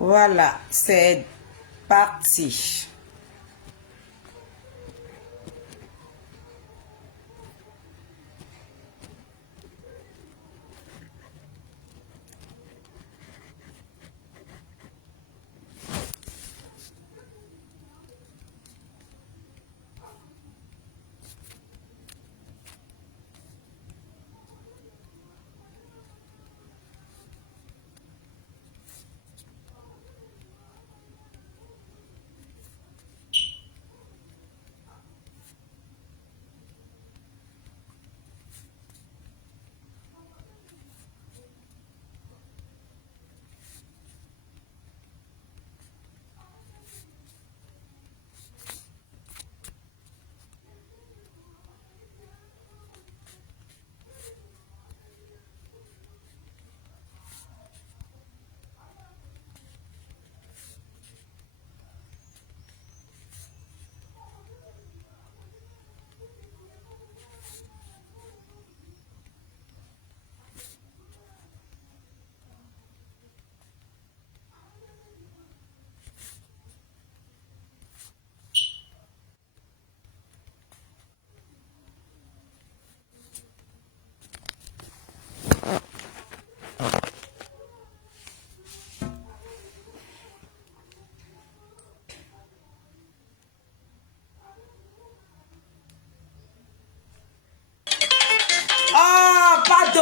Voilà, c'est parti.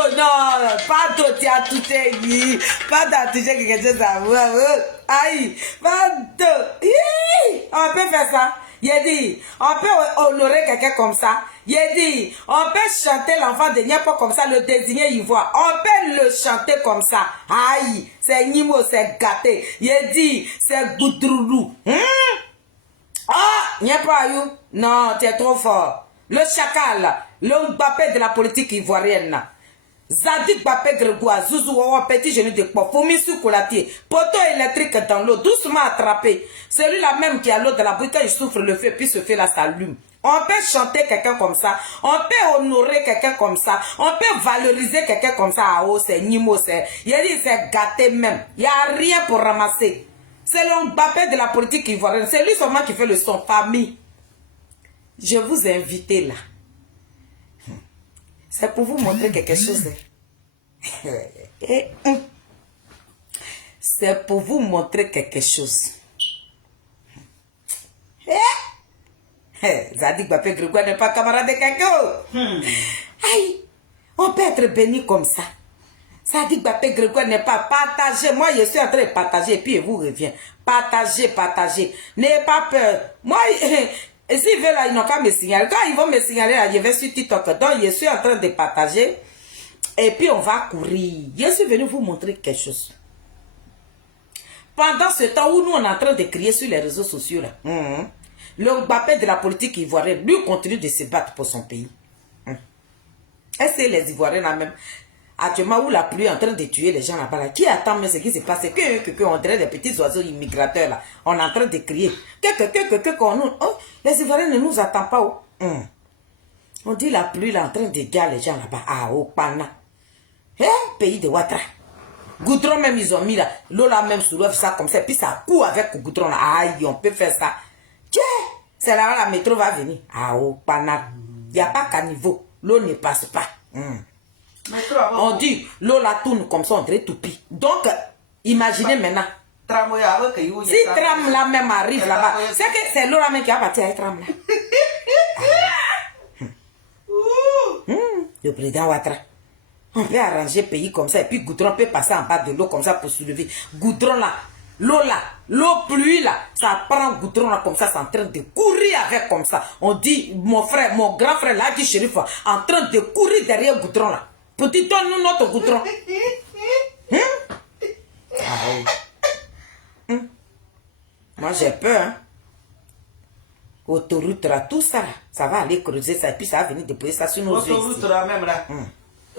Non, pas d'autres à tout est pas d'attirer quelque chose à voir. Aïe, pas de. On peut faire ça. Il dit, on peut honorer quelqu'un comme ça. Il dit, on peut chanter l'enfant de Niapo comme ça, le désigner ivoire. On peut le chanter comme ça. Aïe, c'est Nimo, c'est gâté. Il dit, c'est Goudroulou. Ah, Niapo Ayou. Non, tu es trop fort. Le chacal, le Mbappé de la politique ivoirienne. Zadik Bappé Grégoire, Zouzou, petit genou de porc, Fomisu Koulatier, poteau électrique dans l'eau, doucement attrapé. Celui-là même qui a l'eau de la bouille, quand il souffre le feu, puis ce feu là s'allume. On peut chanter quelqu'un comme ça, on peut honorer quelqu'un comme ça, on peut valoriser quelqu'un comme ça. Ah oh, c'est Nimo, c'est gâté même. Il n'y a rien pour ramasser. C'est le Mbappé de la politique ivoirienne. C'est lui seulement qui fait le son famille. Je vous invite là. C'est pour vous montrer quelque chose. C'est pour vous montrer quelque chose. Zadik Bappé Grégoire n'est pas camarade de quelqu'un. Aïe, on peut être béni comme ça. Zadik Bappé Grégoire n'est pas partagé. Moi, je suis en train de partager et puis il vous revient. Partagez, partagez. N'ayez pas peur. Moi, s'ils veulent, là, ils n'ont qu'à me signaler. Quand ils vont me signaler, là, je vais sur TikTok. Donc, je suis en train de partager. Et puis, on va courir. Je suis venu vous montrer quelque chose. Pendant ce temps où nous, on est en train de crier sur les réseaux sociaux, là, le Mbappé de la politique ivoirienne, lui, continue de se battre pour son pays. Est-ce que les Ivoiriens, là même, actuellement, où la pluie est en train de tuer les gens là-bas, là, qui attend mais ce qui se passe? On dirait des petits oiseaux immigrateurs, là. On est en train de crier. Les Ivoiriens ne nous attendent pas. Oh. On dit la pluie là en train de tuer les gens là-bas. Ah, au Pana. Pays de Ouattara. Goudron même, ils ont mis là. L'eau là même soulève ça comme ça. Puis ça court avec le goudron là. Aïe, on peut faire ça. Tiens, c'est là où la métro va venir. Ah, au Pana. Il n'y a pas qu'à niveau. L'eau ne passe pas. On dit, l'eau la tourne comme ça, on dirait toupie. Donc, imaginez maintenant. Si tram là même arrive là-bas, c'est que c'est l'eau là même qui va partir avec tram là. Le président Ouattara. On peut arranger le pays comme ça et puis Goudron peut passer en bas de l'eau comme ça pour soulever. Goudron là, l'eau pluie là, ça prend Goudron là comme ça, c'est en train de courir avec comme ça. On dit, mon grand frère là, dit Chérif, en train de courir derrière Goudron là. Petit donne-nous notre Goudron. Moi j'ai peur. Hein? Autoroute là, tout ça là, ça va aller creuser ça et puis ça va venir déposer ça sur nos yeux. Autoroute là même là.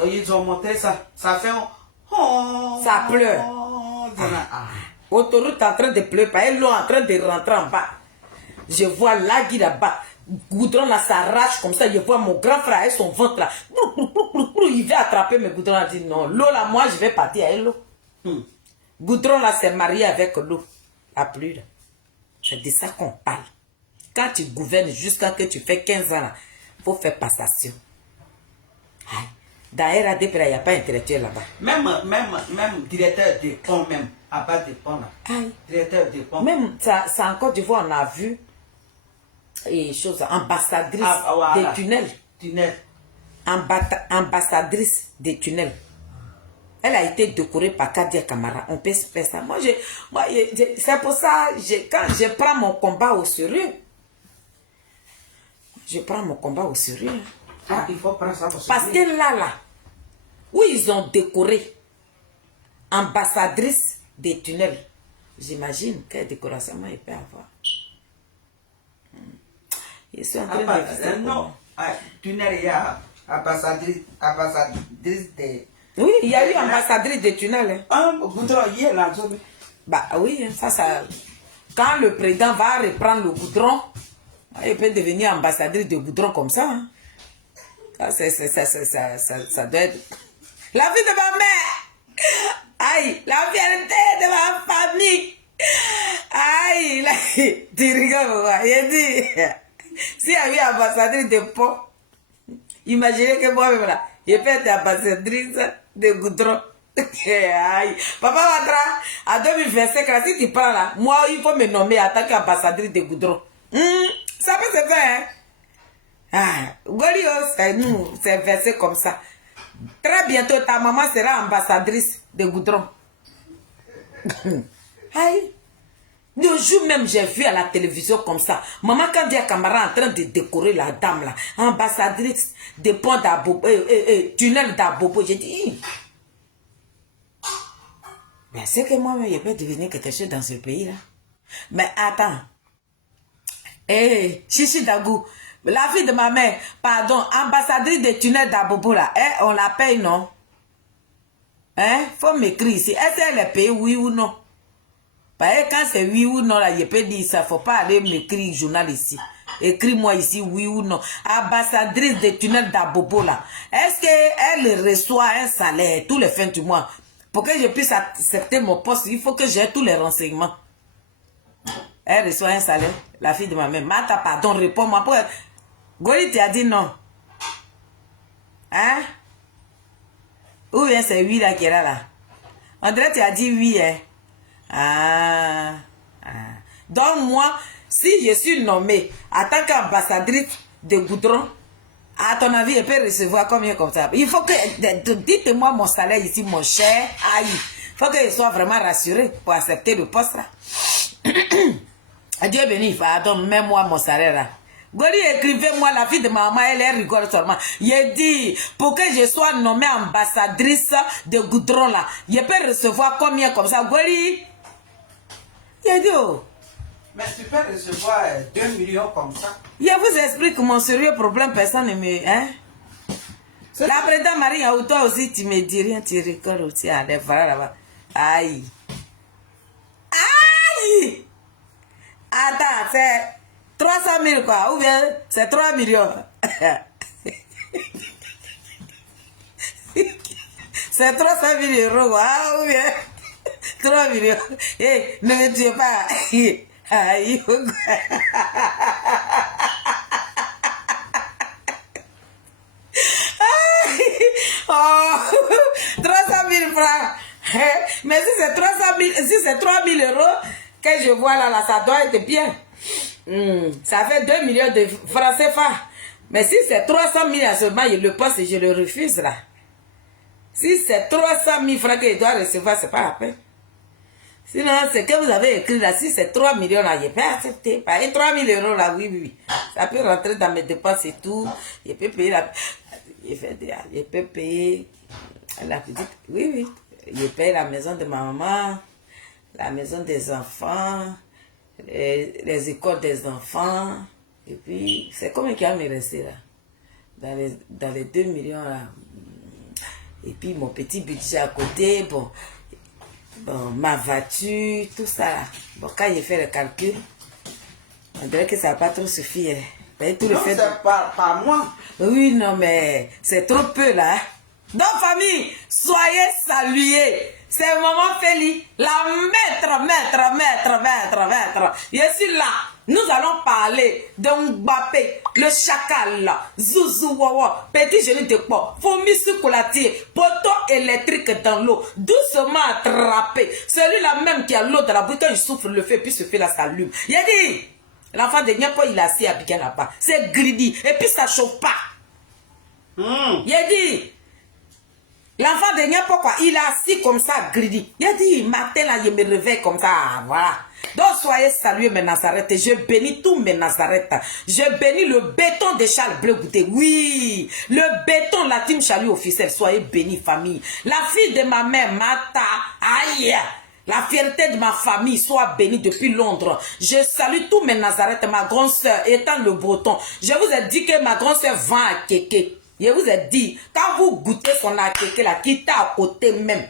Ils ont montré ça. Ça fait un... Ça pleure. Autoroute en train de pleurer, pas l'eau en train de rentrer en bas. Je vois l'agui là-bas. Goudron là s'arrache comme ça. Je vois mon grand frère et son ventre là. Il va attraper mes goudrons. Il dit non, l'eau là, moi je vais partir avec l'eau. Goudron, là, c'est marié avec l'eau. La pluie, là. C'est de ça qu'on parle. Quand tu gouvernes jusqu'à que tu fais 15 ans, il faut faire passation. Dans RADP, il n'y a pas intellectuel là-bas. Même directeur de pont, même, à bas de pont, là. Aïe. Directeur de pont. Même, ça en Côte d'Ivoire, on a vu, et chose, ambassadrice voilà. des tunnels. Tunnel. Ambassadrice des tunnels. Elle a été décorée par Kadia Kamara. On peut faire ça. Moi, c'est pour ça, quand je prends mon combat au sérieux, je prends mon combat au sérieux. Ah, il faut prendre ça au sérieux. Parce que là, où ils ont décoré ambassadrice des tunnels, j'imagine quelle décoration il peut avoir. Ils sont en train de... Non, tunnel, il y a ambassadrice des... Oui, il y a eu ambassadrice des tunnels. Ah, goudron, il est là, zone. Bah oui, ça... Quand le président va reprendre le goudron, il peut devenir ambassadrice de goudron comme ça. Hein. Ça doit être... La vie de ma mère. Aïe, la fierté de ma famille. Aïe, là, tu rigoles, il dit... S'il y a eu ambassadrice de pont, imaginez que moi-même là, je peux être ambassadrice de goudron. Aïe. Papa Ouattara, à 2025, là, si tu prends là, moi, il faut me nommer en tant qu'ambassadrice de goudron. Ça peut se faire, hein? Ah, Golio, c'est nous, c'est versé comme ça. Très bientôt, ta maman sera ambassadrice de goudron. Aïe. Le jour même, j'ai vu à la télévision comme ça. Maman Kandia Kamara en train de décorer la dame là. Ambassadrice de pont d'Abobo, tunnel d'Abobo. J'ai dit, mais c'est que moi-même, je peux devenir quelque chose dans ce pays là. Mais attends. Chichi Dagou, la fille de ma mère, pardon, ambassadrice de tunnel d'Abobo là, on la paye, non? Faut m'écrire ici. Est-ce qu'elle est payée, oui ou non? Parce que quand c'est oui ou non, là, je peux dire ça. Faut pas aller m'écrire journal ici. Écris-moi ici oui ou non. Ambassadrice des tunnels d'Abobo là. Est-ce qu'elle reçoit un salaire tous les fins du mois? Pour que je puisse accepter mon poste, il faut que j'ai tous les renseignements. Elle reçoit un salaire, la fille de ma mère. Mata, pardon, réponds-moi. Goli, tu as dit non. Hein? Ou bien c'est oui là qui est là. On dirait que tu as dit oui, hein? Donc moi, si je suis nommée en tant qu'ambassadrice de goudron, à ton avis, je peux recevoir combien comme ça? Il faut que, dites-moi mon salaire ici, mon cher. Aïe, il faut que je sois vraiment rassuré pour accepter le poste là. Dieu béni, pardon, mets-moi mon salaire là. Goli, écrivez-moi, la fille de ma maman, elle rigole seulement. Je dis, pour que je sois nommée ambassadrice de goudron là, je peux recevoir combien comme ça? Goli? Je dis, oh. Mais tu peux recevoir 2 millions comme ça. Je vous explique mon sérieux problème, personne ne me... Hein? La présidente Marie, toi aussi, tu me dis rien, tu rigoles aussi, allez, voilà là-bas. Aïe. Aïe! Attends, c'est 300 000 quoi, ou bien c'est 3 millions. C'est 300 000 euros, ou bien 3 millions. Hé, ne me tuez pas. Aïe. Oh, 300 000 francs. Mais si c'est 300 000, si c'est 3 000 euros que je vois là, ça doit être bien. Ça fait 2 millions de francs CFA. Mais si c'est 300 000 seulement, je le passe et je le refuse là. Si c'est 300 000 francs que je dois recevoir, c'est pas la peine. Sinon, ce que vous avez écrit là, si c'est 3 millions là, je peux accepter. Par 3 000 euros là, oui. Ça peut rentrer dans mes dépenses et tout. Je peux payer la... Je peux payer la petite... Oui. Je paye la maison de ma maman, la maison des enfants, les écoles des enfants. Et puis, c'est combien qui va me rester là? Dans les 2 millions là. Et puis, mon petit budget à côté, bon, ma voiture, tout ça là. Bon, quand j'ai fait le calcul, on dirait que ça va pas trop suffire. Tout Non, c'est pas moi. Oui, non, mais c'est trop peu là. Donc, famille, soyez salués. C'est Maman Feli, la maître. Je suis là. Nous allons parler de Mbappé, le chacal, Zouzou Wawa, petit genou de porc, vomi chocolatier, poteau électrique dans l'eau, doucement attrapé. Celui-là même qui a l'eau dans la bouteille, il souffle le feu, puis ce feu là s'allume. Il a dit, l'enfant de Niapo, il a assis à Bika là-bas. C'est greedy, et puis ça chauffe pas. Il a dit, l'enfant de Niapo, quoi, il a assis comme ça, greedy. Il a dit, matin là, je me réveille comme ça, voilà. Donc soyez salués mes Nazareth. Je bénis tous mes Nazareth. Je bénis le béton de Charles Bleu Goûté. Oui, le béton, la team Chalut officielle. Soyez bénis famille. La fille de ma mère, Mata, aïe. La fierté de ma famille soit bénie depuis Londres. Je salue tous mes Nazareth. Ma grande soeur étant le breton. Je vous ai dit que ma grande soeur vend à Kéké. Je vous ai dit, quand vous goûtez son Kéké, là, qui est à côté même.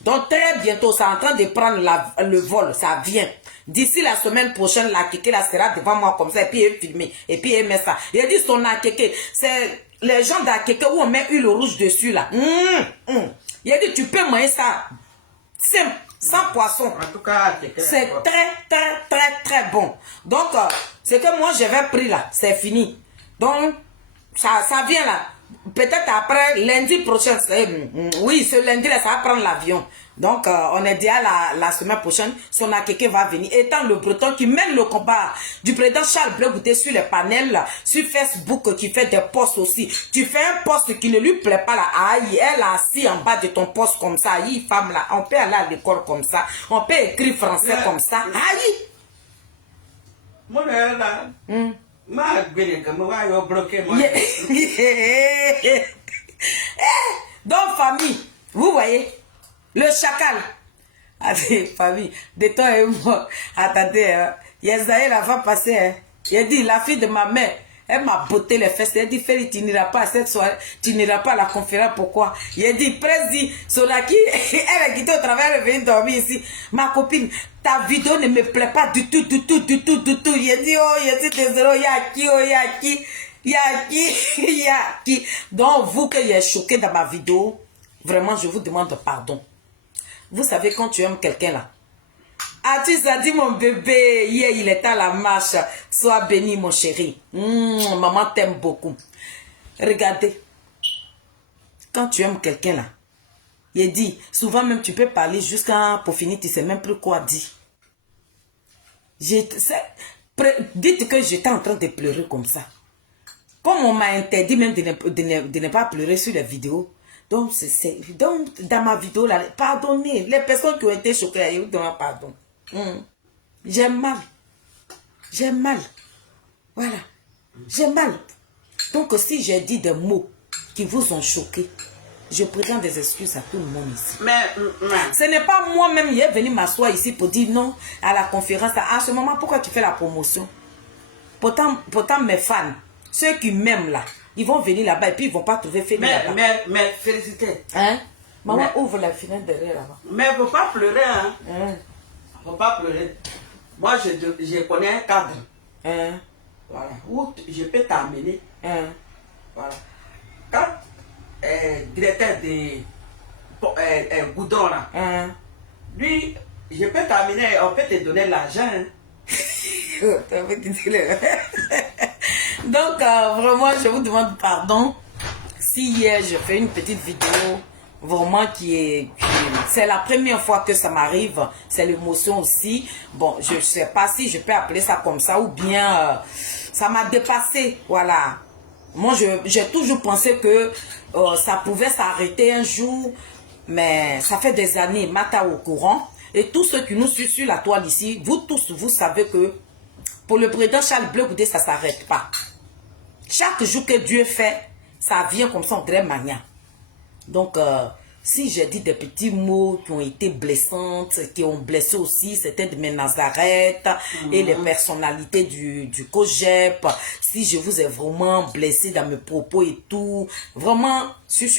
Donc très bientôt, c'est en train de prendre le vol. Ça vient. D'ici la semaine prochaine, la kéké là sera devant moi comme ça, et puis elle filme, et puis elle met ça. Il a dit son kéké, c'est les gens d'Akéké où on met huile rouge dessus là. Il a dit tu peux manger ça simple, sans poisson. En tout cas, c'est très bon. Donc, ce que moi j'avais pris là, c'est fini. Donc, ça vient là. Peut-être après, lundi prochain, oui, ce lundi là, ça va prendre l'avion. Donc, on est déjà la semaine prochaine, son Akeke va venir. Étant le breton qui mène le combat du président Charles Bleu Goûté sur les panels, sur Facebook, qui fait des posts aussi. Tu fais un post qui ne lui plaît pas là, aïe, elle est assise en bas de ton poste comme ça, aïe, femme là, on peut aller à l'école comme ça, on peut écrire français comme ça, aïe. Moi, là, donc, famille, vous voyez, le chacal. Allez, famille, de toi et moi. Attendez, hein. Yezaïe la va passer. Hein. Il a dit, la fille de ma mère, elle m'a botté les fesses. Elle a dit, Feli, tu n'iras pas à cette soirée, tu n'iras pas à la conférence. Pourquoi? Il a dit, Président, Solaki, elle est quittée au travail, elle est venue dormir ici. Ma copine, ta vidéo ne me plaît pas du tout. Il a dit, oh, il a dit, désolé, il y a qui. Donc, vous qui êtes choqué dans ma vidéo, vraiment, je vous demande pardon. Vous savez, quand tu aimes quelqu'un là, as-tu ça dit mon bébé, hier il était à la marche, sois béni mon chéri. Maman t'aime beaucoup. Regardez, quand tu aimes quelqu'un là, il dit, souvent même tu peux parler jusqu'à pour finir, tu ne sais même plus quoi dire. Dites que j'étais en train de pleurer comme ça. Comme on m'a interdit même de ne pas pleurer sur les vidéos. Donc, donc, dans ma vidéo, là, pardonnez. Les personnes qui ont été choquées, ils demandent pardon. J'ai mal. Voilà. J'ai mal. Donc, si j'ai dit des mots qui vous ont choqué, je présente des excuses à tout le monde ici. Ce n'est pas moi-même qui est venu m'asseoir ici pour dire non à la conférence. À ce moment, pourquoi tu fais la promotion? Pourtant mes fans, ceux qui m'aiment là, ils vont venir là-bas et puis ils ne vont pas trouver Feli là-bas. Mais félicitez. Hein? Maman, ouvre la fenêtre derrière là-bas. Mais il ne faut pas pleurer, hein? Il ne faut pas pleurer. Moi, je connais un cadre. Voilà. Où je peux t'amener. Voilà. Quand directeur de Goudron là, lui, je peux t'amener, on peut te donner l'argent. Hein? Donc, vraiment, je vous demande pardon si hier je fais une petite vidéo vraiment c'est la première fois que ça m'arrive, c'est l'émotion aussi. Bon, je ne sais pas si je peux appeler ça comme ça ou bien ça m'a dépassé, voilà. Moi, j'ai toujours pensé que ça pouvait s'arrêter un jour, mais ça fait des années, Mata au courant. Et tous ceux qui nous suivent sur la toile ici, vous tous, vous savez que pour le président Charles Bleu Goudé, ça ne s'arrête pas. Chaque jour que Dieu fait, ça vient comme ça en grande manière. Donc, si j'ai dit des petits mots qui ont été blessantes, qui ont blessé aussi certains de mes Nazareth et les personnalités du COGEP, si je vous ai vraiment blessé dans mes propos et tout, vraiment, sur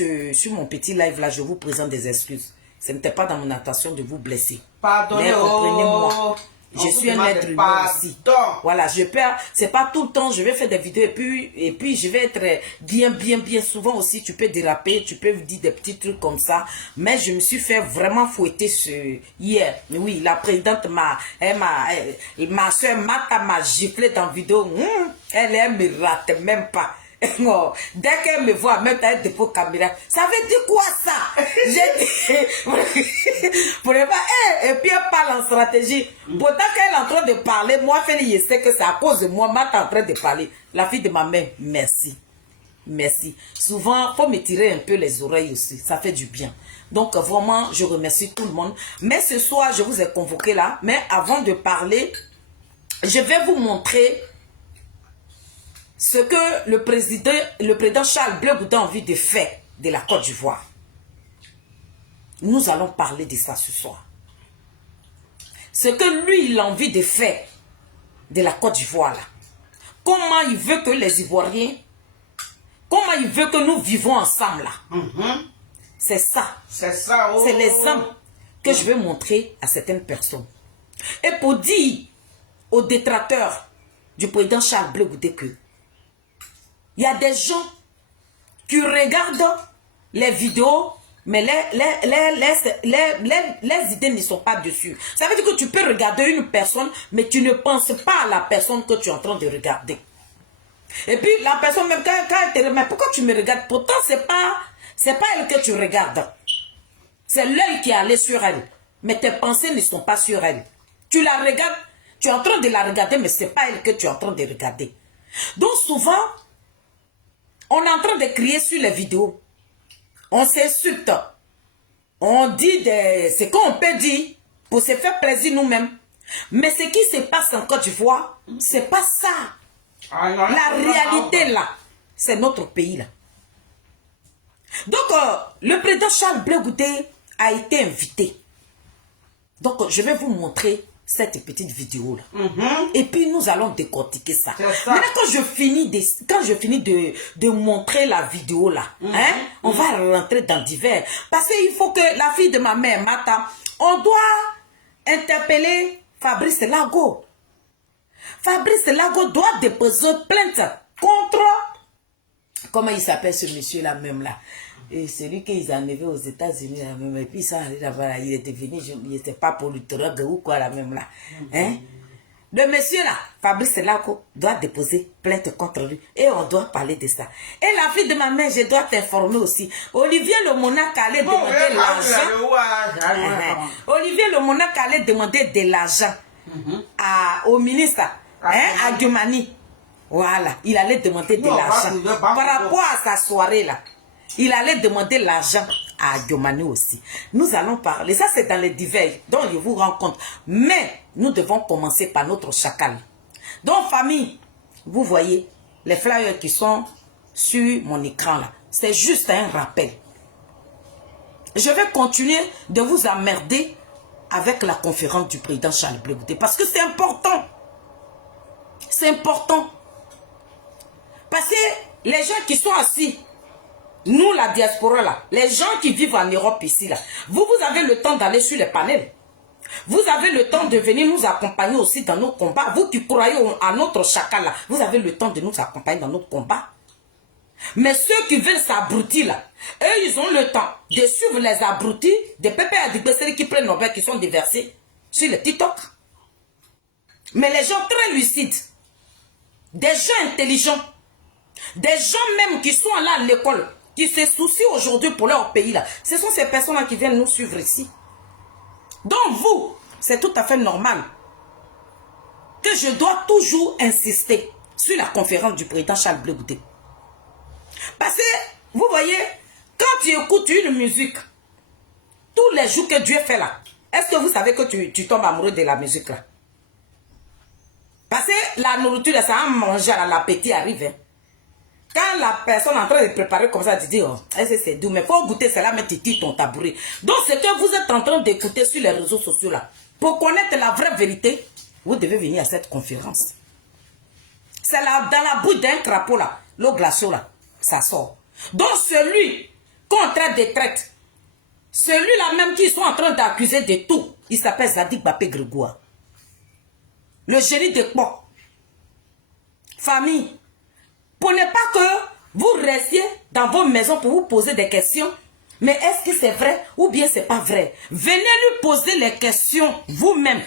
mon petit live là, je vous présente des excuses. Ce n'était pas dans mon intention de vous blesser. Pardonnez, mais comprenez-moi. Je suis un être humain aussi. Voilà, je peux, c'est pas tout le temps, je vais faire des vidéos et puis je vais être bien souvent aussi, tu peux déraper, tu peux dire des petits trucs comme ça. Mais je me suis fait vraiment fouetter hier. Oui, la présidente ma soeur m'a giflé dans la vidéo. Elle me rate même pas. Non, dès qu'elle me voit, même elle dépôt caméra, ça veut dire quoi ça? J'ai dit, et puis elle parle en stratégie. Pourtant qu'elle est en train de parler, moi, je sais que c'est à cause de moi, Matt est en train de parler. La fille de ma mère, merci. Merci. Souvent, il faut me tirer un peu les oreilles aussi, ça fait du bien. Donc, vraiment, je remercie tout le monde. Mais ce soir, je vous ai convoqué là, mais avant de parler, je vais vous montrer ce que le président Charles Blé Goudin a envie de faire de la Côte d'Ivoire. Nous allons parler de ça ce soir. Ce que lui, il a envie de faire de la Côte d'Ivoire là. Comment il veut que les Ivoiriens, comment il veut que nous vivons ensemble là. C'est ça. C'est ça. Oh. C'est l'exemple que je vais montrer à certaines personnes. Et pour dire aux détracteurs du président Charles Blé Goudin que il y a des gens qui regardent les vidéos, mais les idées ne sont pas dessus. Ça veut dire que tu peux regarder une personne, mais tu ne penses pas à la personne que tu es en train de regarder. Et puis la personne, même quand elle te remet, pourquoi tu me regardes? Pourtant, c'est pas elle que tu regardes. C'est l'œil qui est allé sur elle. Mais tes pensées ne sont pas sur elle. Tu la regardes, tu es en train de la regarder, mais ce n'est pas elle que tu es en train de regarder. Donc souvent, on est en train de crier sur les vidéos. On s'insulte. On dit ce qu'on peut dire pour se faire plaisir nous-mêmes. Mais ce qui se passe en Côte d'Ivoire, c'est pas ça. La réalité là, c'est notre pays là. Donc, le président Charles Blé Goudin a été invité. Donc, je vais vous montrer cette petite vidéo là. Et puis nous allons décortiquer ça. Maintenant quand je finis de montrer la vidéo là, on va rentrer dans divers. Parce qu'il faut que la fille de ma mère, Mata, on doit interpeller Fabrice Lago. Fabrice Lago doit déposer plainte contre, comment il s'appelle ce monsieur là même là? Et celui qu'ils ont enlevé aux États-Unis, et puis ça, il était venu, il n'était pas pour le drogue ou quoi, la même là. Le monsieur là, Fabrice Lago, doit déposer plainte contre lui. Et on doit parler de ça. Et la fille de ma mère, je dois t'informer aussi. Olivier Le Monac allait demander l'argent. Olivier Le Monac allait demander de l'argent au ministre, à Diomani. Voilà, il allait demander de l'argent. Par rapport à sa soirée là. Il allait demander l'argent à Diomani aussi. Nous allons parler. Ça, c'est dans les divers dont je vous rends compte. Mais nous devons commencer par notre chacal. Donc, famille, vous voyez les flyers qui sont sur mon écran là. C'est juste un rappel. Je vais continuer de vous emmerder avec la conférence du président Charles Blé Goudin. Parce que c'est important. C'est important. Parce que les gens qui sont assis, nous, la diaspora, là, les gens qui vivent en Europe ici, là, vous avez le temps d'aller sur les panels. Vous avez le temps de venir nous accompagner aussi dans nos combats. Vous qui croyez à notre chacal, là, vous avez le temps de nous accompagner dans nos combats. Mais ceux qui veulent s'abrutir, là, eux, ils ont le temps de suivre les abrutis des pépés adibessés qui prennent Nobel, qui sont déversés sur le TikTok. Mais les gens très lucides, des gens intelligents, des gens même qui sont là à l'école, qui se soucient aujourd'hui pour leur pays là. Ce sont ces personnes-là qui viennent nous suivre ici. Donc vous, c'est tout à fait normal que je dois toujours insister sur la conférence du président Charles Blé Goudin. Parce que, vous voyez, quand tu écoutes une musique, tous les jours que Dieu fait là, est-ce que vous savez que tu tombes amoureux de la musique là? Parce que la nourriture, ça a mangé, l'appétit arrive. Quand la personne est en train de préparer comme ça, tu dis, oh, c'est doux, mais il faut goûter cela, mais tu tires ton tabouret. Donc, ce que vous êtes en train d'écouter sur les réseaux sociaux là, pour connaître la vraie vérité, vous devez venir à cette conférence. C'est là, dans la bouche d'un crapaud là, l'eau glaciale là, ça sort. Donc, celui qu'on traite de traite, celui-là même qui sont en train d'accuser de tout, il s'appelle Zadig Bapé Grégoire. Le génie de quoi? Famille, prenez pas que vous restiez dans vos maisons pour vous poser des questions. Mais est-ce que c'est vrai ou bien c'est pas vrai? Venez lui poser les questions vous-même.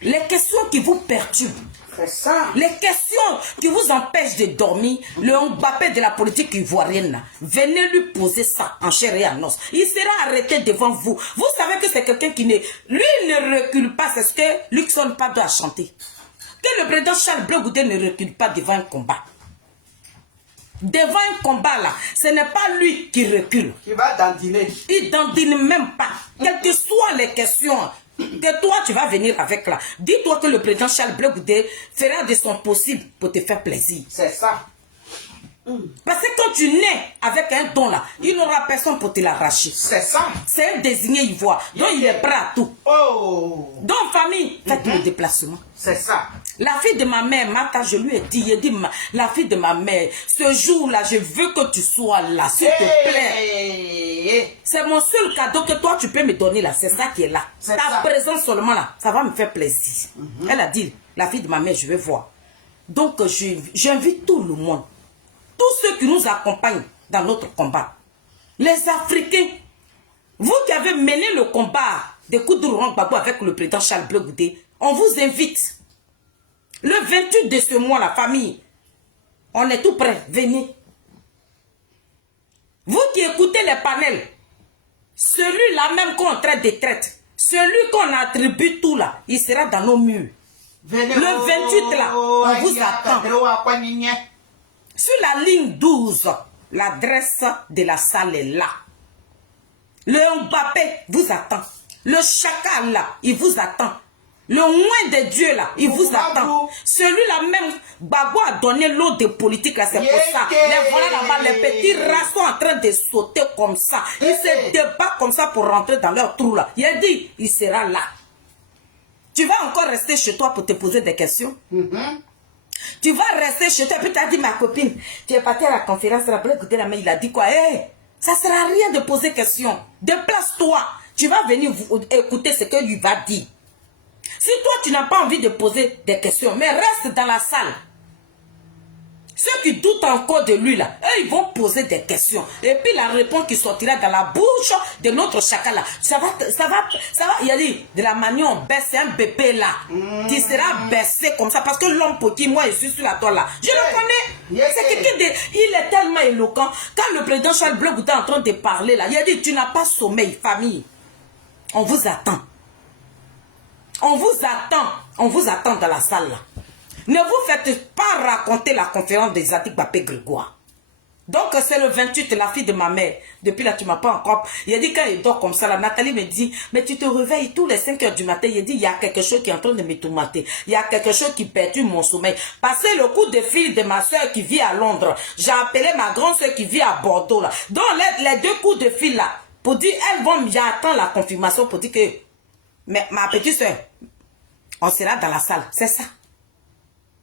Les questions qui vous perturbent. C'est ça. Les questions qui vous empêchent de dormir. Le Mbappé de la politique ivoirienne, là, venez lui poser ça en chair et en os. Il sera arrêté devant vous. Vous savez que c'est quelqu'un qui ne... Lui, il ne recule pas. C'est ce que Luxon pas doit chanter. Que le président Charles Blé Goudé ne recule pas devant un combat. Devant un combat là, ce n'est pas lui qui recule. Qui va dandiner. Il dandine même pas. Quelles que soient les questions que toi tu vas venir avec là. Dis-toi que le président Charles Blé Goudé fera de son possible pour te faire plaisir. C'est ça. Parce que quand tu nais avec un don là, il n'aura personne pour te l'arracher. C'est ça. C'est un désigné ivoire. Donc il est prêt à tout. Oh. Donc famille, faites le déplacement. C'est ça. La fille de ma mère, Mata, je lui ai dit, la fille de ma mère, ce jour-là, je veux que tu sois là, s'il te plaît. C'est mon seul cadeau que toi, tu peux me donner là. C'est ça qui est là. Ta présence seulement là, ça va me faire plaisir. Elle a dit, la fille de ma mère, je vais voir. Donc, j'invite tout le monde, tous ceux qui nous accompagnent dans notre combat. Les Africains, vous qui avez mené le combat de Koudourou Gbagbo avec le président Charles Blé Goudé, on vous invite. Le 28 de ce mois, la famille, on est tout prêt, venez. Vous qui écoutez les panels, celui-là même qu'on traite de traite, celui qu'on attribue tout là, il sera dans nos murs. Venez, Le 28 là, on vous attend. Sur la ligne 12, l'adresse de la salle est là. Le Mbappé vous attend. Le chacal là, il vous attend. Le moins de Dieu là, il vous attend. Celui-là même, Gbagbo a donné l'eau de politique là, c'est pour ça. Les voilà là-bas, les petits rats sont en train de sauter comme ça. Ils se débattent comme ça pour rentrer dans leur trou là. Il a dit, il sera là. Tu vas encore rester chez toi pour te poser des questions? Tu vas rester chez toi, puis tu as dit, ma copine, tu es partie à la conférence, écoutez la main, il a dit quoi? Ça ne sert à rien de poser question. Déplace-toi. Tu vas venir écouter ce que lui va dire. Si toi, tu n'as pas envie de poser des questions, mais reste dans la salle. Ceux qui doutent encore de lui, là, eux, ils vont poser des questions. Et puis la réponse qui sortira dans la bouche de notre chacal, là, ça va, il a dit, de la manière on baisse, c'est un bébé, là. Tu seras baissé comme ça, parce que l'homme petit, moi, je suis sur la toile, là. Je le connais. C'est quelqu'un de... Il est tellement éloquent. Quand le président Charles Blé Goudé est en train de parler, là, il a dit, tu n'as pas sommeil, famille. On vous attend. On vous attend dans la salle là. Ne vous faites pas raconter la conférence des Zadig Mbappé Grégoire. Donc c'est le 28, la fille de ma mère. Depuis là, tu m'as pas encore... Il a dit quand il dort comme ça, là, Nathalie me dit, mais tu te réveilles tous les 5 heures du matin. Il a dit, il y a quelque chose qui est en train de me tourmenter. Il y a quelque chose qui perturbe mon sommeil. Parce que le coup de fil de ma soeur qui vit à Londres, j'ai appelé ma grande soeur qui vit à Bordeaux là. Donc les deux coups de fil là, pour dire, elles vont, j'attends la confirmation pour dire que, mais ma petite soeur, on sera dans la salle, c'est ça.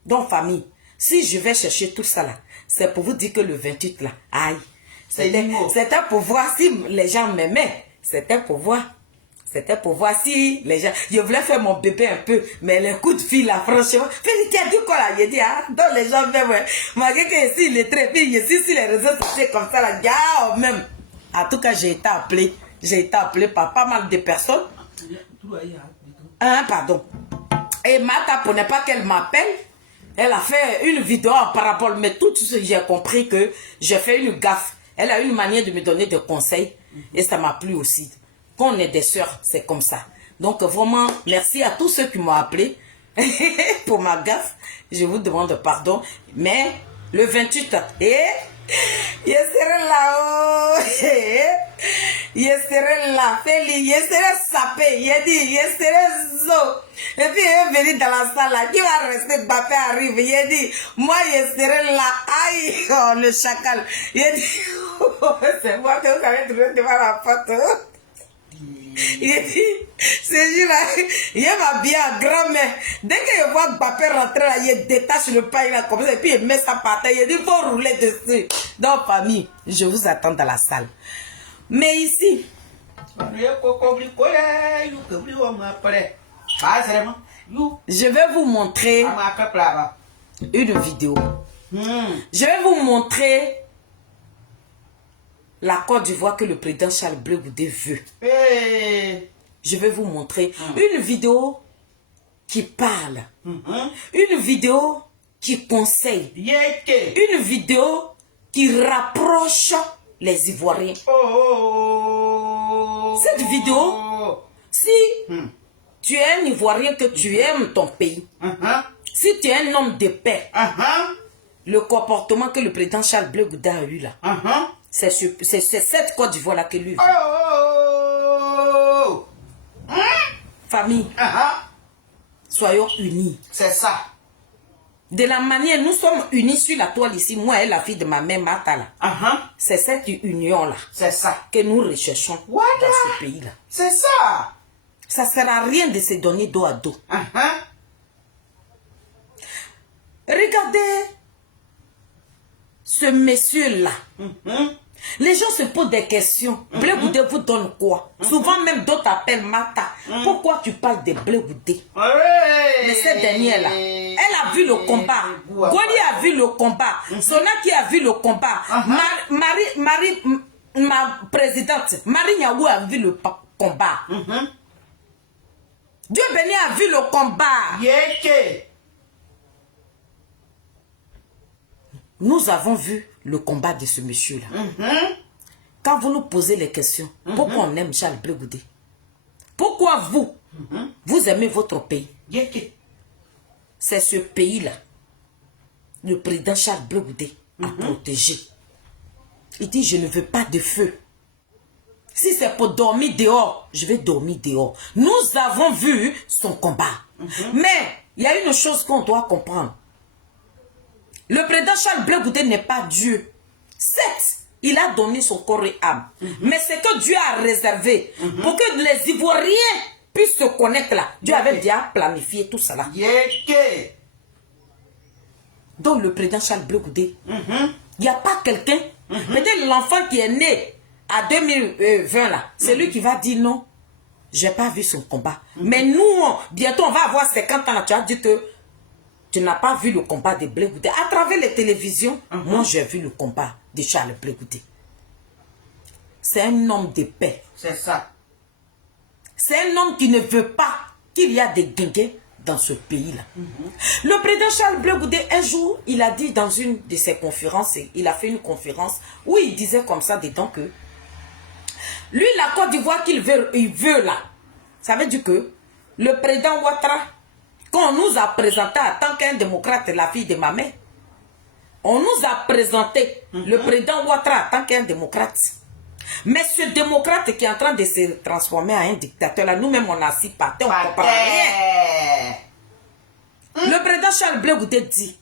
Donc famille, si je vais chercher tout ça là, c'est pour vous dire que le 28 là, aïe, c'était pour voir si les gens m'aimaient, c'était pour voir si les gens, je voulais faire mon bébé un peu, mais les coups de fil là, franchement, Félix a dit quoi là, il dit, ah, donc les gens m'aiment, malgré que ici il est très bien, ici sur les réseaux sociaux comme ça là, gars, même. En tout cas, j'ai été appelé par pas mal de personnes. Pardon. Et Mata, pour ne pas qu'elle m'appelle, elle a fait une vidéo en parabole, mais tout ce que j'ai compris que j'ai fait une gaffe. Elle a une manière de me donner des conseils et ça m'a plu aussi. Quand on est des sœurs, c'est comme ça. Donc vraiment, merci à tous ceux qui m'ont appelé pour ma gaffe. Je vous demande pardon, mais le 28, je serai là-haut. Je serai là, Félix, je serai sapé, je dis, je serai zo. Et puis, il est venu dans la salle là, qui va rester, Mbappé arrive, il dit, moi, je serai là, aïe, oh, le chacal. Il dit, c'est moi que vous avez trouvé devant la photo. Il dit, ce jour-là, il m'habille en grand-mère. Dès que je vois Mbappé rentrer là, il détache le pain là comme ça, et puis il met sa patate, il dit, il faut rouler dessus. Donc, famille, je vous attends dans la salle. Mais ici, Je vais vous montrer une vidéo. Je vais vous montrer la Côte d'Ivoire que le président Charles Blé Goudé veut. Je vais vous montrer une vidéo qui parle. Une vidéo qui conseille. Une vidéo qui rapproche les Ivoiriens. Cette vidéo, si tu es un Ivoirien que tu aimes ton pays, si tu es un homme de paix, le comportement que le président Charles Blé Goudé a eu là, c'est cette Côte d'Ivoire là que lui veut. Famille, soyons unis. C'est ça. De la manière, nous sommes unis sur la toile ici, moi et la fille de ma mère Martha là. C'est cette union-là. C'est ça. Que nous recherchons dans ce pays-là. C'est ça. Ça ne sert à rien de se donner dos à dos. Regardez ce monsieur-là. Les gens se posent des questions. Blé Goudé vous donne quoi? Souvent même d'autres appellent Mata. Pourquoi tu parles de Blé Goudé? Mais cette dernière-là, elle a vu le combat. Goli a vu le combat. Sonaki a vu le combat. Ma présidente, Marie Niaou a vu le combat. Dieu béni a vu le combat. Nous avons vu le combat de ce monsieur-là. Quand vous nous posez les questions, pourquoi on aime Charles Blé Goudé? Pourquoi vous, vous aimez votre pays? C'est ce pays-là, le président Charles Blé Goudé a protégé. Il dit, je ne veux pas de feu. Si c'est pour dormir dehors, je vais dormir dehors. Nous avons vu son combat. Mais il y a une chose qu'on doit comprendre. Le président Charles Blé Goudé n'est pas Dieu. Certes, il a donné son corps et âme. Mais c'est que Dieu a réservé pour que les Ivoiriens puissent se connaître là. Dieu avait déjà planifié tout cela. Donc le président Charles Blé Goudé, il n'y a pas quelqu'un, peut-être l'enfant qui est né à 2020 là, c'est lui qui va dire non, j'ai pas vu son combat. Mais nous, bientôt on va avoir 50 ans là, tu as dit que tu n'as pas vu le combat de Blé Goudé. À travers les télévisions, moi j'ai vu le combat de Charles Blé Goudé. C'est un homme de paix. C'est ça. C'est un homme qui ne veut pas qu'il y a des guinguets dans ce pays-là. Le président Charles Blé Goudé, un jour, il a dit dans une de ses conférences, il a fait une conférence où il disait comme ça dedans que lui, la Côte d'Ivoire qu'il veut, il veut là, ça veut dire que le président Ouattara, quand on nous a présenté en tant qu'un démocrate, la fille de ma mère, on nous a présenté le président Ouattara en tant qu'un démocrate. Mais ce démocrate qui est en train de se transformer en un dictateur, là, nous-mêmes, on a assis par terre, on ne comprend rien. Le président Charles Blé Goudé dit,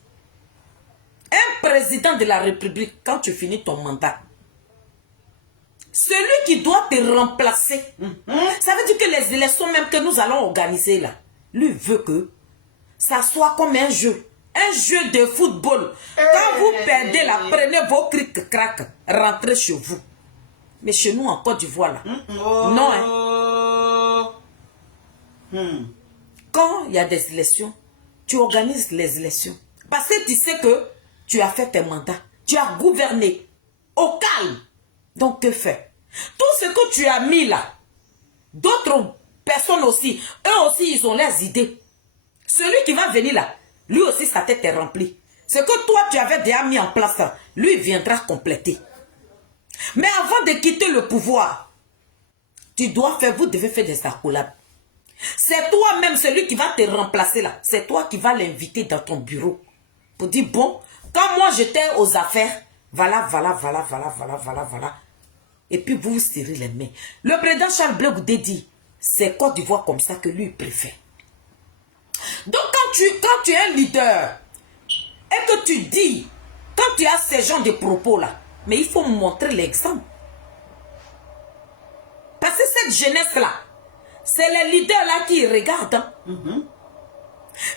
un président de la République, quand tu finis ton mandat, celui qui doit te remplacer, ça veut dire que les élections même que nous allons organiser là, lui veut que ça soit comme un jeu de football. Quand vous perdez là, prenez vos cric-crac, rentrez chez vous. Mais chez nous en Côte d'Ivoire là, non hein. Quand il y a des élections, tu organises les élections. Parce que tu sais que tu as fait tes mandats, tu as gouverné au calme. Donc que fais? Tout ce que tu as mis là, d'autres personnes aussi, eux aussi ils ont leurs idées. Celui qui va venir là, lui aussi sa tête est remplie. Ce que toi tu avais déjà mis en place, lui viendra compléter. Mais avant de quitter le pouvoir, tu dois faire, vous devez faire des accolades. C'est toi-même celui qui va te remplacer là. C'est toi qui vas l'inviter dans ton bureau. Pour dire, bon, quand moi j'étais aux affaires, voilà. Et puis vous vous serrez les mains. Le président Charles Blé Goudé dit, c'est Côte d'Ivoire comme ça que lui préfère. Donc quand tu es un leader, et que tu dis, quand tu as ces genres de propos là, mais il faut montrer l'exemple. Parce que cette jeunesse-là, c'est les leaders là qui regardent. Hein.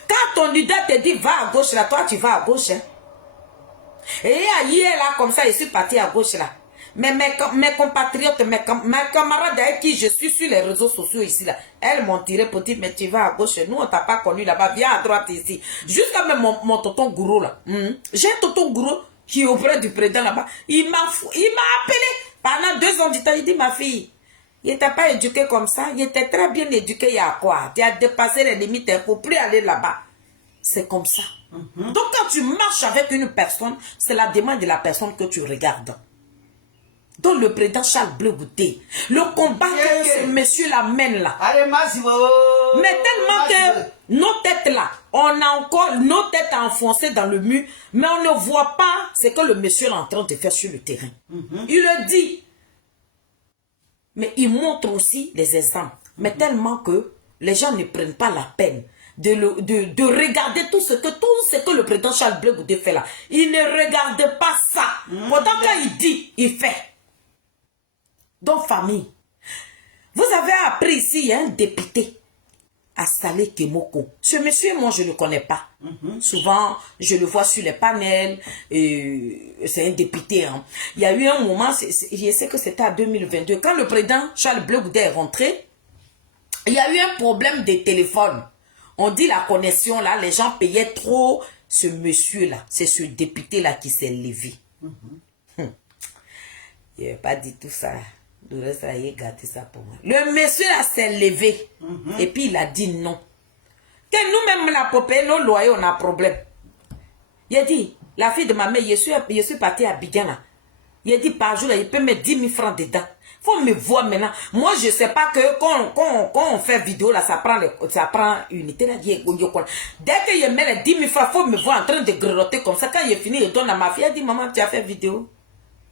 Quand ton leader te dit va à gauche là, toi tu vas à gauche. Hein. Et hier là, comme ça, je suis parti à gauche là. mes compatriotes, mes camarades avec qui je suis sur les réseaux sociaux ici, là, elles m'ont tiré petit, mais tu vas à gauche. Nous, on t'a pas connu là-bas. Viens à droite ici. Jusqu'à même mon tonton Gourou là. J'ai un tonton Gourou qui est auprès du président là-bas. Il m'a appelé pendant 2 ans du temps. Il dit, ma fille, il n'était pas éduqué comme ça. Il était très bien éduqué. Il y a quoi? Tu as dépassé les limites. Il ne faut plus aller là-bas. C'est comme ça. Donc, quand tu marches avec une personne, c'est la demande de la personne que tu regardes. Donc, le président Charles Blé Goudé, le combat que ce monsieur-là mène là. Mais tellement que nos têtes là, on a encore nos têtes enfoncées dans le mur, mais on ne voit pas ce que le monsieur est en train de faire sur le terrain. Il le dit. Mais il montre aussi les exemples. Mais tellement que les gens ne prennent pas la peine de regarder tout ce que le président Charles Blé Goudé fait là. Il ne regarde pas ça. Pourtant, quand il dit, il fait. Donc, famille, vous avez appris ici, il y a un député à Salé Kemoko. Ce monsieur, moi, je ne le connais pas. Souvent, je le vois sur les panels. C'est un député. Hein. Il y a eu un moment, je sais que c'était en 2022, quand le président Charles Blé Goudé est rentré, il y a eu un problème de téléphone. On dit la connexion, là, les gens payaient trop. Ce monsieur-là, c'est ce député-là qui s'est levé. Il n'avait pas dit tout ça. Le reste, il a gâté ça pour moi. Le monsieur-là s'est levé. Et puis, il a dit non. Que nous-mêmes, la popée, nos loyers, on a un problème. Il a dit, la fille de ma mère, je suis partie à Abidjan, là. Il a dit, par jour, il peut mettre 10 000 francs dedans. Faut me voir maintenant. Moi, je ne sais pas que quand on fait vidéo, là, ça prend unité. Là, dès qu'il met les 10 000 francs, il faut me voir en train de grelotter comme ça. Quand il est fini, il donne à ma fille. Elle dit, maman, tu as fait vidéo.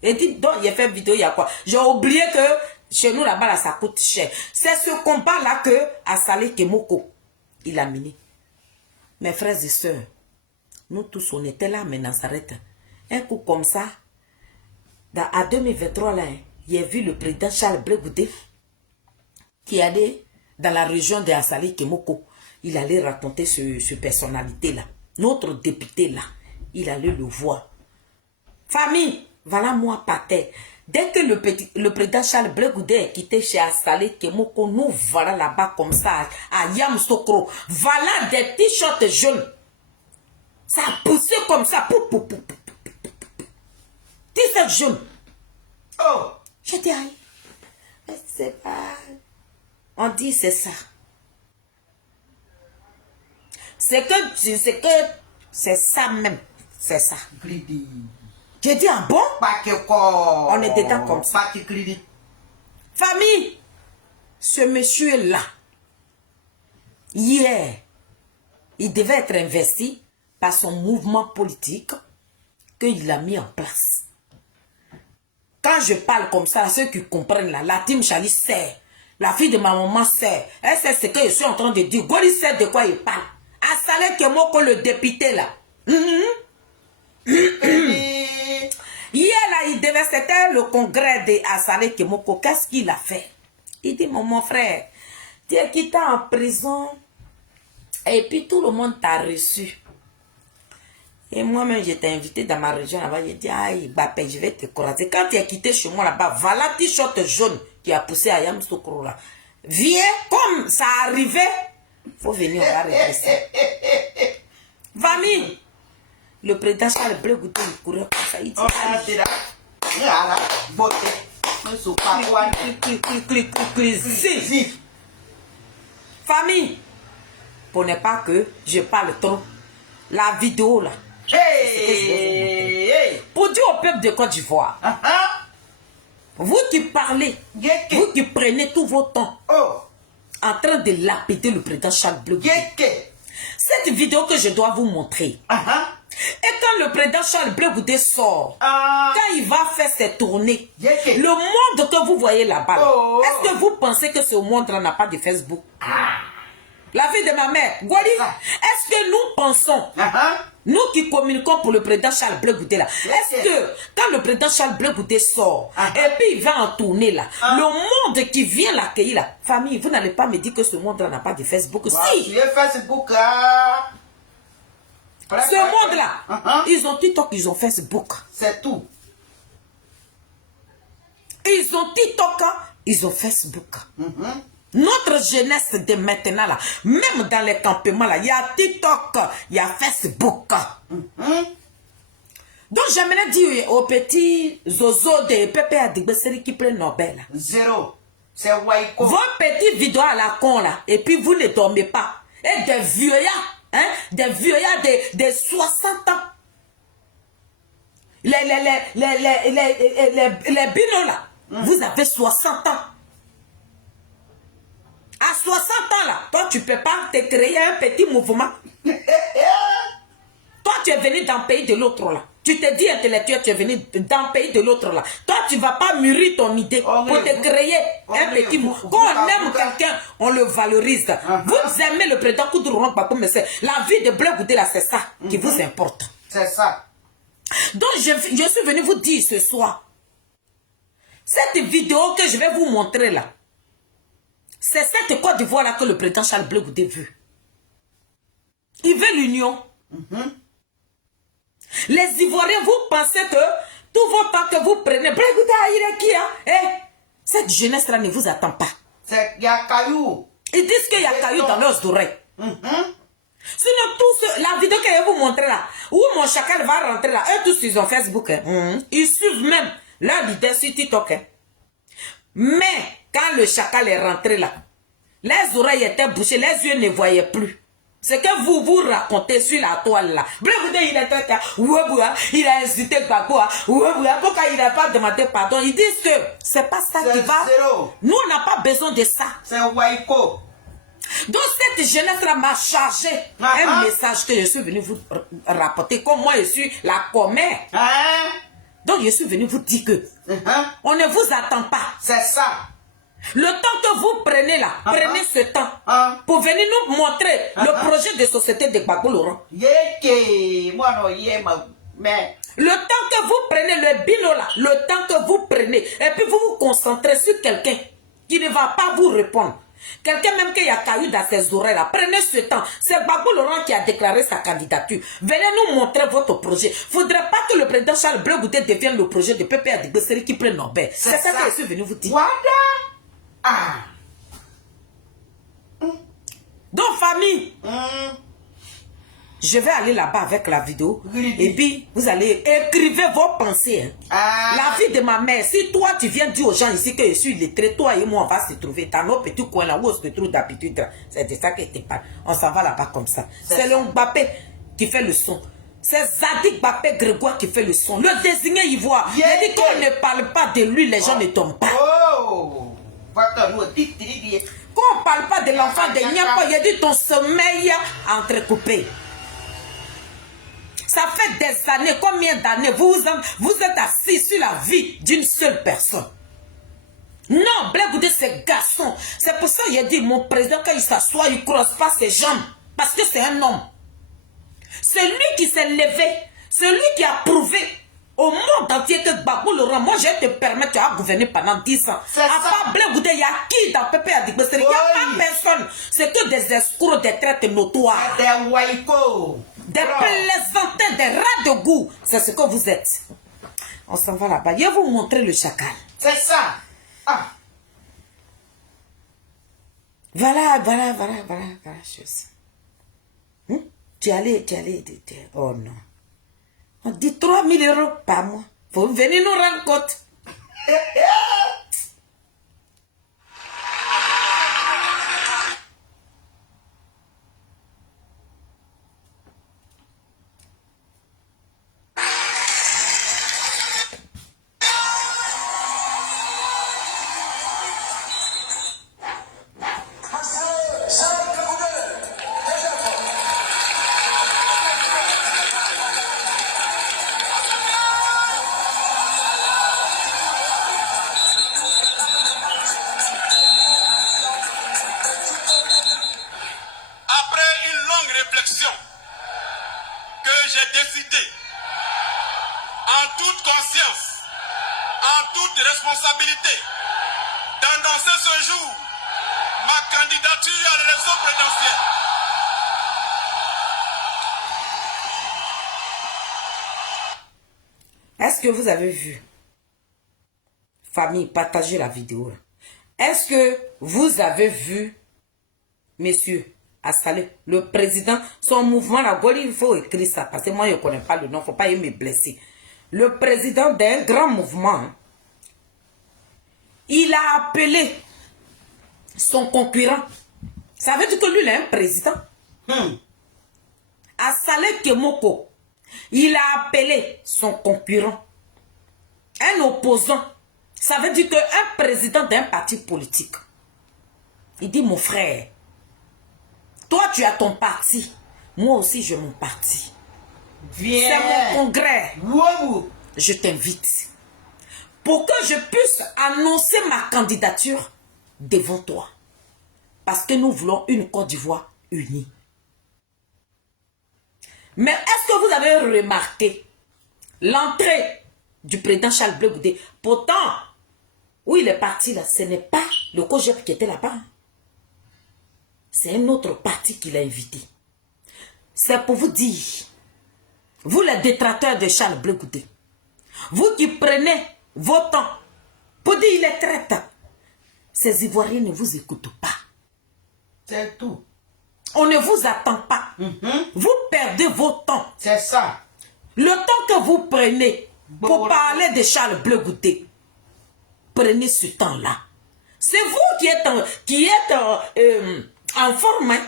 Elle dit, donc, il a fait vidéo, il y a quoi? J'ai oublié que chez nous, là-bas, là, ça coûte cher. C'est ce combat-là que Salé Kemoko, il a mené. Mes frères et sœurs, nous tous, on était là, mais Nazareth. Un coup comme ça, à 2023, là, il a vu le président Charles Blé Goudé qui allait dans la région de Salé Kemoko. Il allait raconter ce personnalité-là. Notre député-là, il allait le voir. Famille, voilà moi, Pater. Dès que le président Charles Blé Goudé est quitté chez Salé Kemoko, nous voilà là-bas comme ça, à Yamoussoukro. Voilà des t-shirts jaunes. Ça a poussé comme ça. T-shirt jaune. Oh! Je dis, aïe, c'est pas... On dit c'est ça. C'est ça même. C'est ça. Je dis, ah bon? On est dedans comme ça. Famille, ce monsieur-là, hier, il devait être investi par son mouvement politique qu'il a mis en place. Quand je parle comme ça, ceux qui comprennent là, la team Chali sait. La fille de ma maman sait. Elle sait ce que je suis en train de dire. Goli sait de quoi il parle. À Salé Kemoko, le député là. Hier là, c'était le congrès de Salé Kemoko. Qu'est-ce qu'il a fait? Il dit, mon frère, tu es quitté en prison. Et puis tout le monde t'a reçu. Et moi-même, j'étais invité dans ma région là-bas. J'ai dit, aïe, Bapé, je vais te croiser. Quand tu es quitté chez moi là-bas, voilà le t-shirt jaune qui a poussé à Yamoussoukro là. Viens, comme ça arrivait, il faut venir, on va redresser. Famille, le président Charles Blé Goudé, il courait comme ça. Il dit, famille, pour ne pas que je parle trop, la vidéo là. Pour dire au peuple de Côte d'Ivoire, vous qui parlez, vous qui prenez tout votre temps en train de lapider le président Charles Blé Goudé, cette vidéo que je dois vous montrer, et quand le président Charles Blé Goudé sort, quand il va faire ses tournées, le monde que vous voyez là-bas, est-ce que vous pensez que ce monde-là n'a pas de Facebook? La fille de ma mère, Goli, est-ce que nous pensons, nous qui communiquons pour le président Charles Blé Goudé là, est-ce que quand le président Charles Blé Goudé sort, et puis il va en tourner là, le monde qui vient l'accueillir là, famille, vous n'allez pas me dire que ce monde-là n'a pas de Facebook? Si! Facebook, ce monde-là, ils ont TikTok, ils ont Facebook. C'est tout. Ils ont TikTok, ils ont Facebook. Notre jeunesse de maintenant, là, même dans les campements, là, il y a TikTok, il y a Facebook. Donc, j'aimerais dire aux petits Zozo de Pépé Adigbesseri qui prennent Nobel. Zéro. C'est Waiko. Vos petites vidéos à la con, là, et puis vous ne dormez pas. Et des vieillards, hein, des vieillards de 60 ans. Les binos, là, vous avez 60 ans. À 60 ans, là, toi, tu ne peux pas te créer un petit mouvement. Toi, tu es venu dans le pays de l'autre, là. Tu te dis intellectuel, tu es venu dans le pays de l'autre, là. Toi, tu ne vas pas mûrir ton idée pour te créer un petit mouvement. Quand on aime quelqu'un, on le valorise. Vous aimez le président Koudouron Bako, mais c'est la vie de Bleu Goudé, là, c'est ça qui vous importe. C'est ça. Donc, je suis venu vous dire ce soir, cette vidéo que je vais vous montrer là, c'est cette Côte d'Ivoire là que le président Charles Blé Goudé veut. Il veut l'union. Les Ivoiriens, vous pensez que tout vos temps que vous prenez, Blé Goudé il est qui cette jeunesse là ne vous attend pas. Il y a caillou. Ils disent qu'il y a caillou dans leurs oreilles. Sinon, la vidéo que je vais vous montrer là, où mon chacal va rentrer là, eux tous ils ont Facebook. Ils suivent même leur leader sur TikTok. Mais quand le chacal est rentré là, les oreilles étaient bouchées, les yeux ne voyaient plus. Ce que vous racontez sur la toile là. Il a incité Gbagbo. Pourquoi il n'a pas demandé pardon? Ils disent que c'est pas ça qui va. Zéro. Nous, on n'a pas besoin de ça. C'est Waiko. Donc cette jeunesse-là m'a chargé un message que je suis venu vous rapporter. Comme moi, je suis la commère. Donc je suis venu vous dire que on ne vous attend pas. C'est ça. Le temps que vous prenez là, prenez ce temps pour venir nous montrer le projet de société de Gbagbo Laurent. Mais le temps que vous prenez le bino là, le temps que vous prenez, et puis vous vous concentrez sur quelqu'un qui ne va pas vous répondre. Quelqu'un même qui a caillou dans ses oreilles là, prenez ce temps. C'est Gbagbo Laurent qui a déclaré sa candidature. Venez nous montrer votre projet. Il ne faudrait pas que le président Charles Blé Goudé devienne le projet de Pépé Adigbesseri qui prenne Nobel. C'est ça que je suis venu vous dire. Donc famille, je vais aller là-bas avec la vidéo. Et puis vous allez écrire vos pensées. La vie de ma mère, si toi tu viens dire aux gens ici que je suis lettré, toi et moi on va se trouver dans nos petits coins là où on se trouve d'habitude. C'est de ça que tu parles. On s'en va là-bas comme ça. C'est le Mbappé qui fait le son. C'est Zadig Mbappé Grégoire qui fait le son. Le désigné ivoire. Il dit qu'on ne parle pas de lui, les gens ne tombent pas. Quand on ne parle pas de l'enfant de Niapa, il dit ton sommeil entrecoupé. Ça fait des années, combien d'années vous êtes assis sur la vie d'une seule personne. Non, Blé Goudé c'est garçon. C'est pour ça que j'ai dit, mon président, quand il s'assoit, il ne croise pas ses jambes. Parce que c'est un homme. C'est lui qui s'est levé. C'est lui qui a prouvé au monde entier que Gbagbo Laurent, moi je vais te permettre de gouverner pendant 10 ans. À part Blé Goudé, il y a qui dans Pépé Adigbesseri? Il n'y a pas personne. C'est que des escrocs, des traites notoires. Des Waiko. Des plaisantins, des rats de goût. C'est ce que vous êtes. On s'en va là-bas. Je vais vous montrer le chacal. C'est ça. Voilà, chose. Tu allais. Oh non. On dit 3 000 € par mois. Faut venir nous rendre compte. que j'ai décidé, en toute conscience, en toute responsabilité, d'annoncer ce jour ma candidature à l'élection présidentielle. Est-ce que vous avez vu? famille, partagez la vidéo. Est-ce que vous avez vu, messieurs, à Salé, le président, son mouvement, la Gaulle, il faut écrire ça, parce que moi, je ne connais pas le nom, il ne faut pas me blesser. Le président d'un grand mouvement, il a appelé son concurrent. Ça veut dire que lui, il est un président. À Salé Kemoko, il a appelé son concurrent, un opposant. Ça veut dire qu'un président d'un parti politique, il dit, mon frère, toi, tu as ton parti. Moi aussi, j'ai mon parti. Viens. C'est mon congrès. Wow. Je t'invite pour que je puisse annoncer ma candidature devant toi. Parce que nous voulons une Côte d'Ivoire unie. Mais est-ce que vous avez remarqué l'entrée du président Charles Blé Goudé? Pourtant, où il est parti là, ce n'est pas le COJEP qui était là-bas. C'est un autre parti qui l'a invité. C'est pour vous dire, vous les détracteurs de Charles Blé Goudé, vous qui prenez vos temps pour dire il est traître, ces Ivoiriens ne vous écoutent pas. C'est tout. On ne vous attend pas. Vous perdez vos temps. C'est ça. Le temps que vous prenez pour parler de Charles Blé Goudé, prenez ce temps-là. C'est vous qui êtes en forme hein,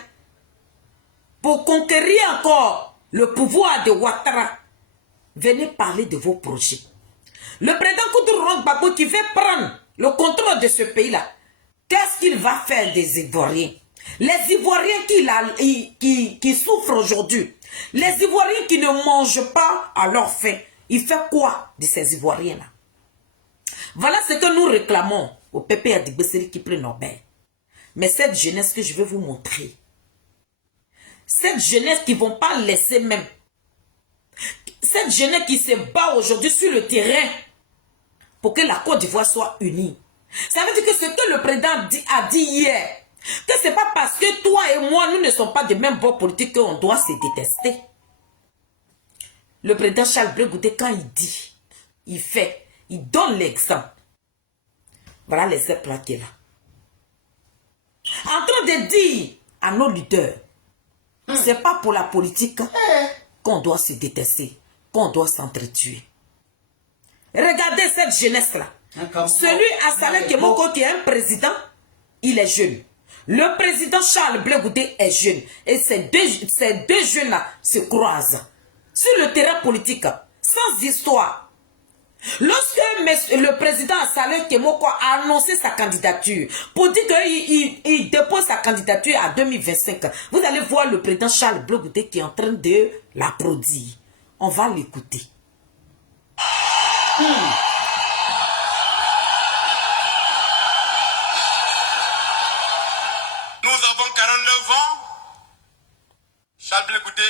pour conquérir encore le pouvoir de Ouattara. Venez parler de vos projets. Le président Koudou Gbagbo qui veut prendre le contrôle de ce pays-là, qu'est-ce qu'il va faire des Ivoiriens? Les Ivoiriens qui souffrent aujourd'hui, les Ivoiriens qui ne mangent pas à leur faim, il fait quoi de ces Ivoiriens-là? Voilà ce que nous réclamons au PP Adibeseri qui prend Nobel. Mais cette jeunesse que je vais vous montrer, cette jeunesse qui ne vont pas laisser même, cette jeunesse qui se bat aujourd'hui sur le terrain pour que la Côte d'Ivoire soit unie. Ça veut dire que ce que le président a dit hier, que ce n'est pas parce que toi et moi, nous ne sommes pas de même bord politique qu'on doit se détester. Le président Charles Blé Goudé, quand il dit, il fait, il donne l'exemple. Voilà l'exemple là qui est là. En train de dire à nos leaders, c'est pas pour la politique qu'on doit se détester, qu'on doit s'entretuer. Regardez cette jeunesse-là. Celui à Salé Kemoko qui est un président, il est jeune. Le président Charles Blé Goudé est jeune. Et ces deux jeunes-là se croisent sur le terrain politique, sans histoire. Lorsque le président Salé Kemoko a annoncé sa candidature, pour dire qu'il dépose sa candidature à 2025, vous allez voir le président Charles Blé Goudé qui est en train de l'applaudir. On va l'écouter. Nous avons 49 ans. Charles Blé Goudé,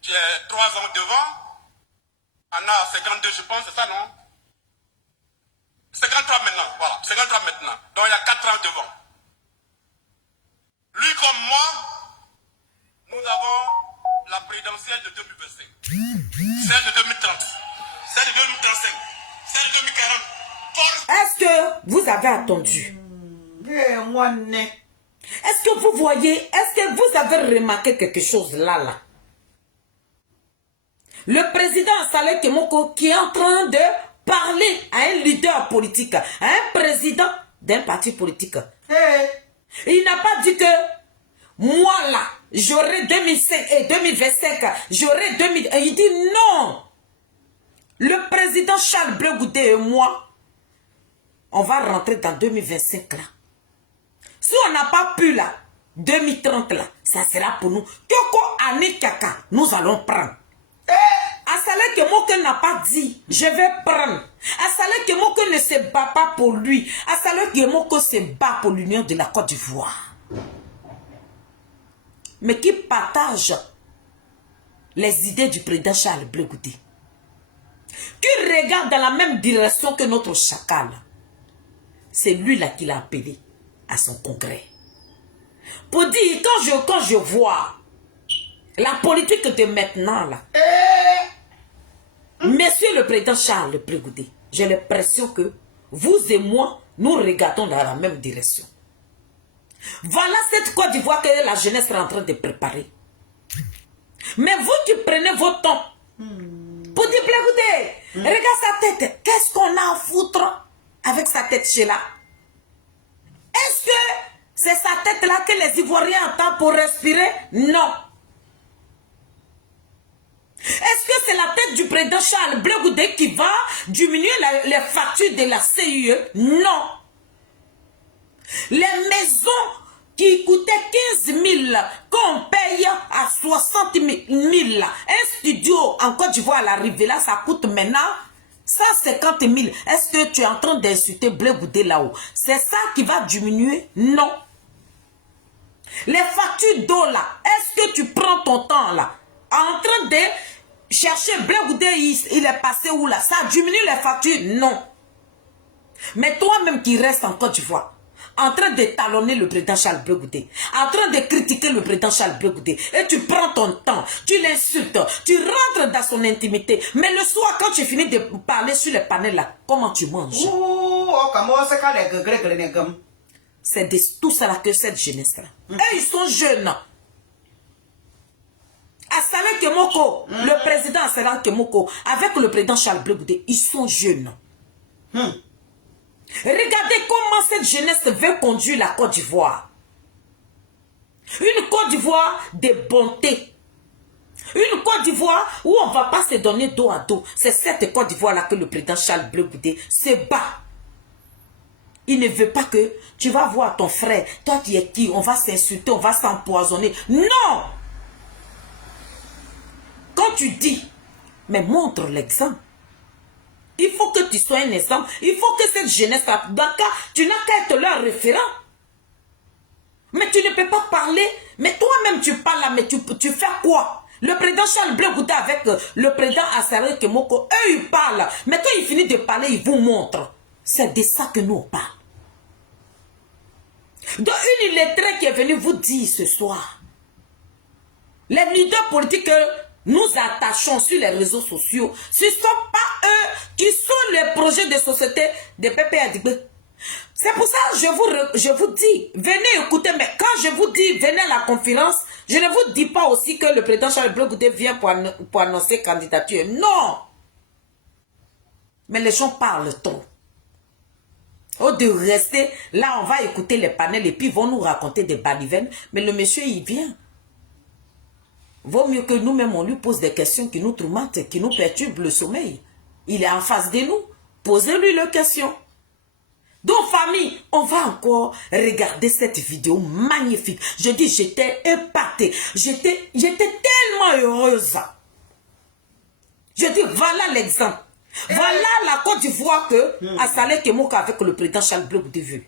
qui est 3 ans devant. Anna, 52, je pense, c'est ça, non? 53 maintenant, voilà, 53 maintenant. Donc il y a 4 ans devant. Lui comme moi, nous avons la présidentielle de 2025, celle de 2030, celle de 2035, celle de 2040. Est-ce que vous avez attendu? Est-ce que vous voyez, est-ce que vous avez remarqué quelque chose là? Le président Salé Kemoko qui est en train de parler à un leader politique, à un président d'un parti politique. Il n'a pas dit que moi là, j'aurai 2005 et 2025, j'aurai 2000. Il dit non. Le président Charles Blé Goudé et moi, on va rentrer dans 2025 là. Si on n'a pas pu là, 2030 là, ça sera pour nous. Kyoko Ane Kaka, nous allons prendre. Salé Kemoko n'a pas dit, je vais prendre. Salé Kemoko ne se bat pas pour lui. Salé Kemoko se bat pour l'union de la Côte d'Ivoire. Mais qui partage les idées du président Charles Blé Goudé. Qui regarde dans la même direction que notre chacal. C'est lui là qui l'a appelé à son congrès. Pour dire, quand je vois la politique de maintenant là, Monsieur le président Charles Blé Goudé, j'ai l'impression que vous et moi, nous regardons dans la même direction. Voilà cette Côte d'Ivoire que la jeunesse est en train de préparer. Mais vous qui prenez votre temps pour dire, écoutez, regarde sa tête. Qu'est-ce qu'on a à foutre avec sa tête chez là? Est-ce que c'est sa tête-là que les Ivoiriens entendent pour respirer? Non. Est-ce que c'est la tête du président Charles Blé Goudé qui va diminuer les factures de la CIE? Non. Les maisons qui coûtaient 15 000, qu'on paye à 60 000. Un studio en Côte d'Ivoire à l'arrivée là, ça coûte maintenant 150 000. Est-ce que tu es en train d'insulter Blé Goudé là-haut? C'est ça qui va diminuer? Non. Les factures d'eau là, est-ce que tu prends ton temps là, en train de chercher Blé Goudé, il est passé où là? Ça diminue les factures? Non. Mais toi-même qui restes en Côte d'Ivoire, en train de talonner le président Charles Blé Goudé, en train de critiquer le président Charles Blé Goudé, et tu prends ton temps, tu l'insultes, tu rentres dans son intimité, mais le soir quand tu finis de parler sur les panels là, comment tu manges? C'est de tout ça que cette jeunesse là. Et ils sont jeunes. Assalé Kemoko, le président Assalé Kemoko, avec le président Charles Blé Goudé, ils sont jeunes. Regardez comment cette jeunesse veut conduire la Côte d'Ivoire. Une Côte d'Ivoire de bonté. Une Côte d'Ivoire où on ne va pas se donner dos à dos. C'est cette Côte d'Ivoire-là que le président Charles Blé Goudé se bat. Il ne veut pas que tu vas voir ton frère. Toi, tu es qui? On va s'insulter, on va s'empoisonner. Non! Quand tu dis, mais montre l'exemple. Il faut que tu sois un exemple. Il faut que cette jeunesse, tu n'as qu'à être leur référent. Mais tu ne peux pas parler. Mais toi-même, tu parles là, mais tu fais quoi? Le président Charles Blé Goudé avec le président Assalé Kemoko, eux, ils parlent. Mais quand ils finissent de parler, ils vous montrent. C'est de ça que nous, on parle. Donc, une illettrée qui est venue vous dire ce soir, les leaders politiques que nous attachons sur les réseaux sociaux, ce ne sont pas eux qui sont les projets de société de Pépé Adigbe. C'est pour ça que je vous dis, venez écouter, mais quand je vous dis, venez à la conférence, je ne vous dis pas aussi que le président Charles Blé Goudé vient pour annoncer candidature. Non! Mais les gens parlent trop. Au lieu de rester, là on va écouter les panels et puis ils vont nous raconter des balivernes. Mais le monsieur, il vient. Vaut mieux que nous-mêmes, on lui pose des questions qui nous tourmentent, qui nous perturbent le sommeil. Il est en face de nous. Posez-lui les questions. Donc, famille, on va encore regarder cette vidéo magnifique. Je dis, j'étais épatée. J'étais tellement heureuse. Je dis, voilà l'exemple. Voilà la Côte d'Ivoire que Assalé Kemoko avec le président Charles Blé Goudé veut.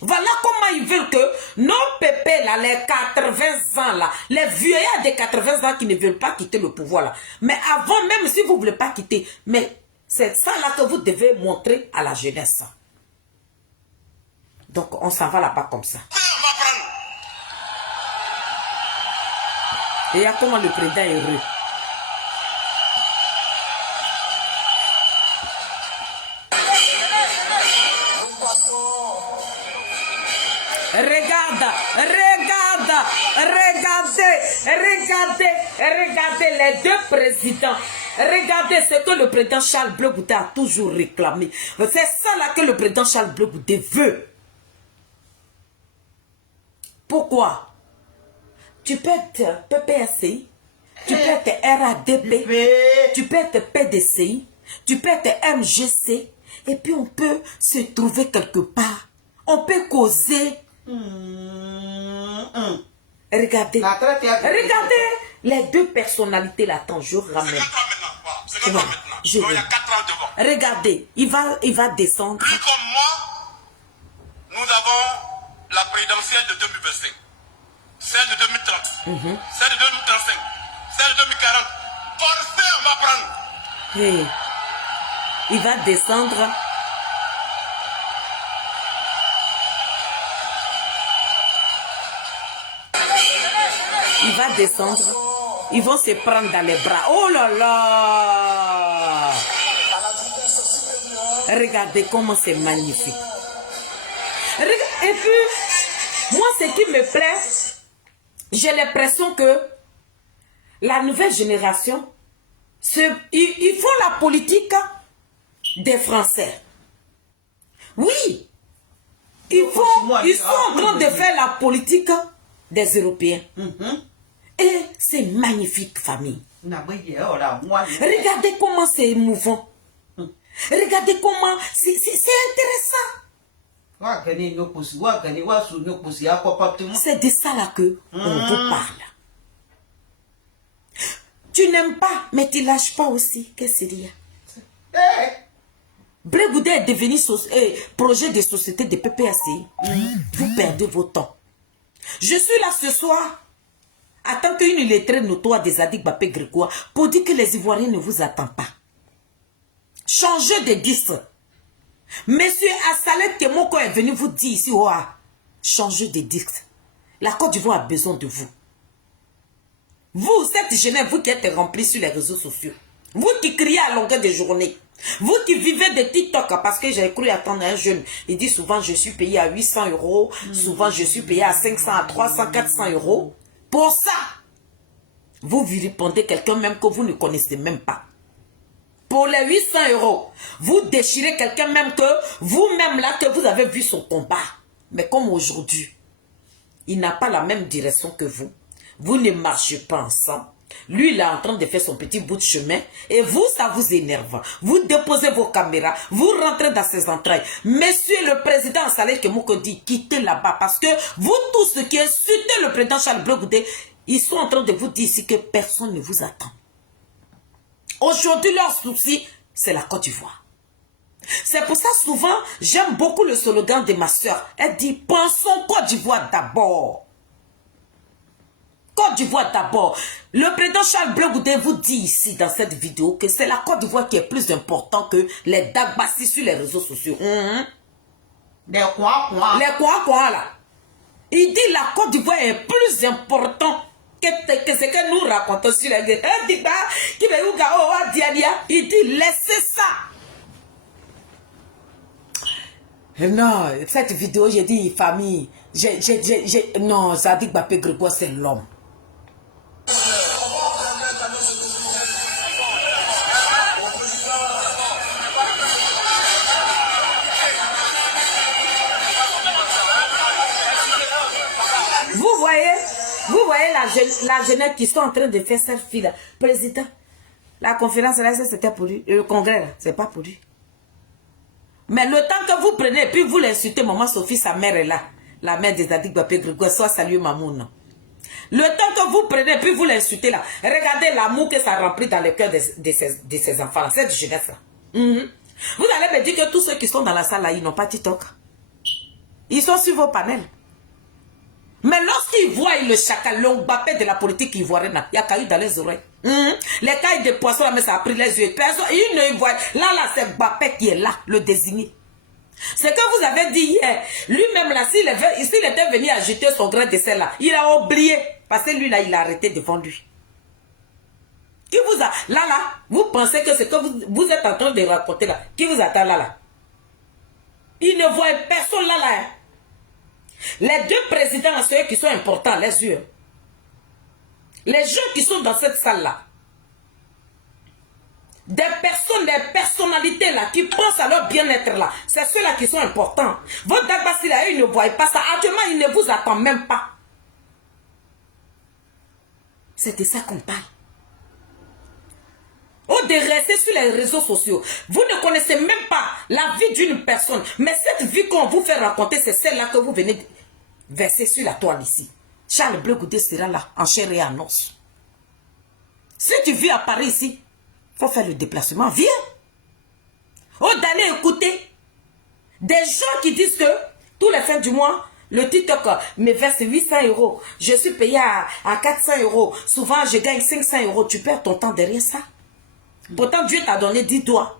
Voilà comment ils veulent que nos pépés là, les 80 ans là, les vieillards de 80 ans qui ne veulent pas quitter le pouvoir là. Mais avant, même si vous ne voulez pas quitter, mais c'est ça là que vous devez montrer à la jeunesse. Donc on s'en va là-bas comme ça. Et il y a comment le président est heureux. Regardez les deux présidents. Regardez ce que le président Charles Blé Goudé a toujours réclamé. C'est ça là que le président Charles Blé Goudé veut. Pourquoi? Tu peux être PPSI, tu peux être RADP, tu peux être PDCI, tu peux être MGC, et puis on peut se trouver quelque part. On peut causer. Regardez. Regardez les deux personnalités là. Attends, je ramène. C'est 4 ans maintenant. Il y a 4 ans devant. Regardez, il va descendre. Lui comme moi, nous avons la présidentielle de 2025, celle de 2030, celle de 2035, celle de 2040. Forcé, on va prendre. Hey. Il va descendre. Il va descendre. Ils vont se prendre dans les bras. Oh là là! Regardez comment c'est magnifique. Et puis, moi, ce qui me plaît, j'ai l'impression que la nouvelle génération, ils font la politique des Français. Oui. Ils sont en train de faire la politique des Européens. Et c'est magnifique, famille. Regardez comment c'est émouvant. Regardez comment c'est intéressant. C'est de ça là que on vous parle. Tu n'aimes pas, mais tu lâches pas aussi. Qu'est-ce qu'il y a? Blé Goudé est devenu projet de société de PPACI. Vous perdez votre temps. Je suis là ce soir en tant qu'une lettrée notoire des Zadig Bapé Grégoire pour dire que les Ivoiriens ne vous attendent pas. Changez de disque. Monsieur Assalet Kemoko est venu vous dire ici, changez de disque. La Côte d'Ivoire a besoin de vous. Vous, cette jeunesse, vous qui êtes remplis sur les réseaux sociaux, vous qui criez à longueur de journée, vous qui vivez de TikTok, parce que j'ai cru attendre un jeune, il dit souvent je suis payé à 800 €, souvent je suis payé à 500, à 300, 400 €. Pour ça, vous vilipendez quelqu'un même que vous ne connaissez même pas. Pour les 800 €, vous déchirez quelqu'un même que vous-même là, que vous avez vu son combat. Mais comme aujourd'hui, il n'a pas la même direction que vous. Vous ne marchez pas ensemble. Lui, il est en train de faire son petit bout de chemin. Et vous, ça vous énerve. Vous déposez vos caméras. Vous rentrez dans ses entrailles. Monsieur le président Saleh Kemoko dit, quittez là-bas. Parce que vous tous qui insultez le président Charles Blé Goudé, ils sont en train de vous dire ici que personne ne vous attend. Aujourd'hui, leur souci, c'est la Côte d'Ivoire. C'est pour ça, souvent, j'aime beaucoup le slogan de ma soeur. Elle dit, pensons Côte d'Ivoire d'abord. Côte d'Ivoire d'abord. Le président Charles Blé Goudé vous dit ici dans cette vidéo que c'est la Côte d'Ivoire qui est plus important que les dagbassis sur les réseaux sociaux. Les quoi là. Il dit la Côte d'Ivoire est plus important que ce que nous racontons sur les réseaux. Il dit laissez ça. Non, cette vidéo, j'ai dit famille. Non, Zadig Bapé Grégoire, c'est l'homme. Vous voyez la jeunesse qui sont en train de faire selfie là. Président, la conférence là, c'était pour lui. Le congrès là, c'est pas pour lui. Mais le temps que vous prenez, puis vous l'insultez, maman Sophie, sa mère est là. La mère des Zadig Bapé Grégoire, soit saluer Mamoun. Le temps que vous prenez, puis vous l'insultez là. Regardez l'amour que ça remplit dans le cœur de ces enfants là, cette jeunesse là. Vous allez me dire que tous ceux qui sont dans la salle là, ils n'ont pas TikTok. Ils sont sur vos panels. Mais lorsqu'ils voient le chacal, le Mbappé de la politique ivoirienne, il y a caillou dans les oreilles. Les cailles de poisson, mais ça a pris les yeux. Personne, ils ne voient. Là, c'est Mbappé qui est là, le désigné. C'est que vous avez dit hier, lui-même là, s'il était venu ajouter son grain de sel là, il a oublié. Parce que lui là, il a arrêté devant lui. Qui vous a... Là, vous pensez que c'est que vous êtes en train de raconter là. Qui vous attend là? Il ne voit personne là. Hein. Les deux présidents, ceux qui sont importants, les yeux. Les gens qui sont dans cette salle-là. Des personnes, des personnalités là, qui pensent à leur bien-être là. C'est ceux-là qui sont importants. Votre Dagbassi là, ils ne voient pas ça. Actuellement, ils ne vous attendent même pas. C'est de ça qu'on parle. Au de rester sur les réseaux sociaux, vous ne connaissez même pas la vie d'une personne. Mais cette vie qu'on vous fait raconter, c'est celle-là que vous venez de verser sur la toile ici. Charles Blé Goudé sera là, en chair et en os. Si tu vis à Paris ici, il faut faire le déplacement. Viens. Au d'aller écouter des gens qui disent que tous les fins du mois, le TikTok me verse 800 €. Je suis payé à 400 €. Souvent, je gagne 500 €. Tu perds ton temps derrière ça. Pourtant, Dieu t'a donné 10 doigts.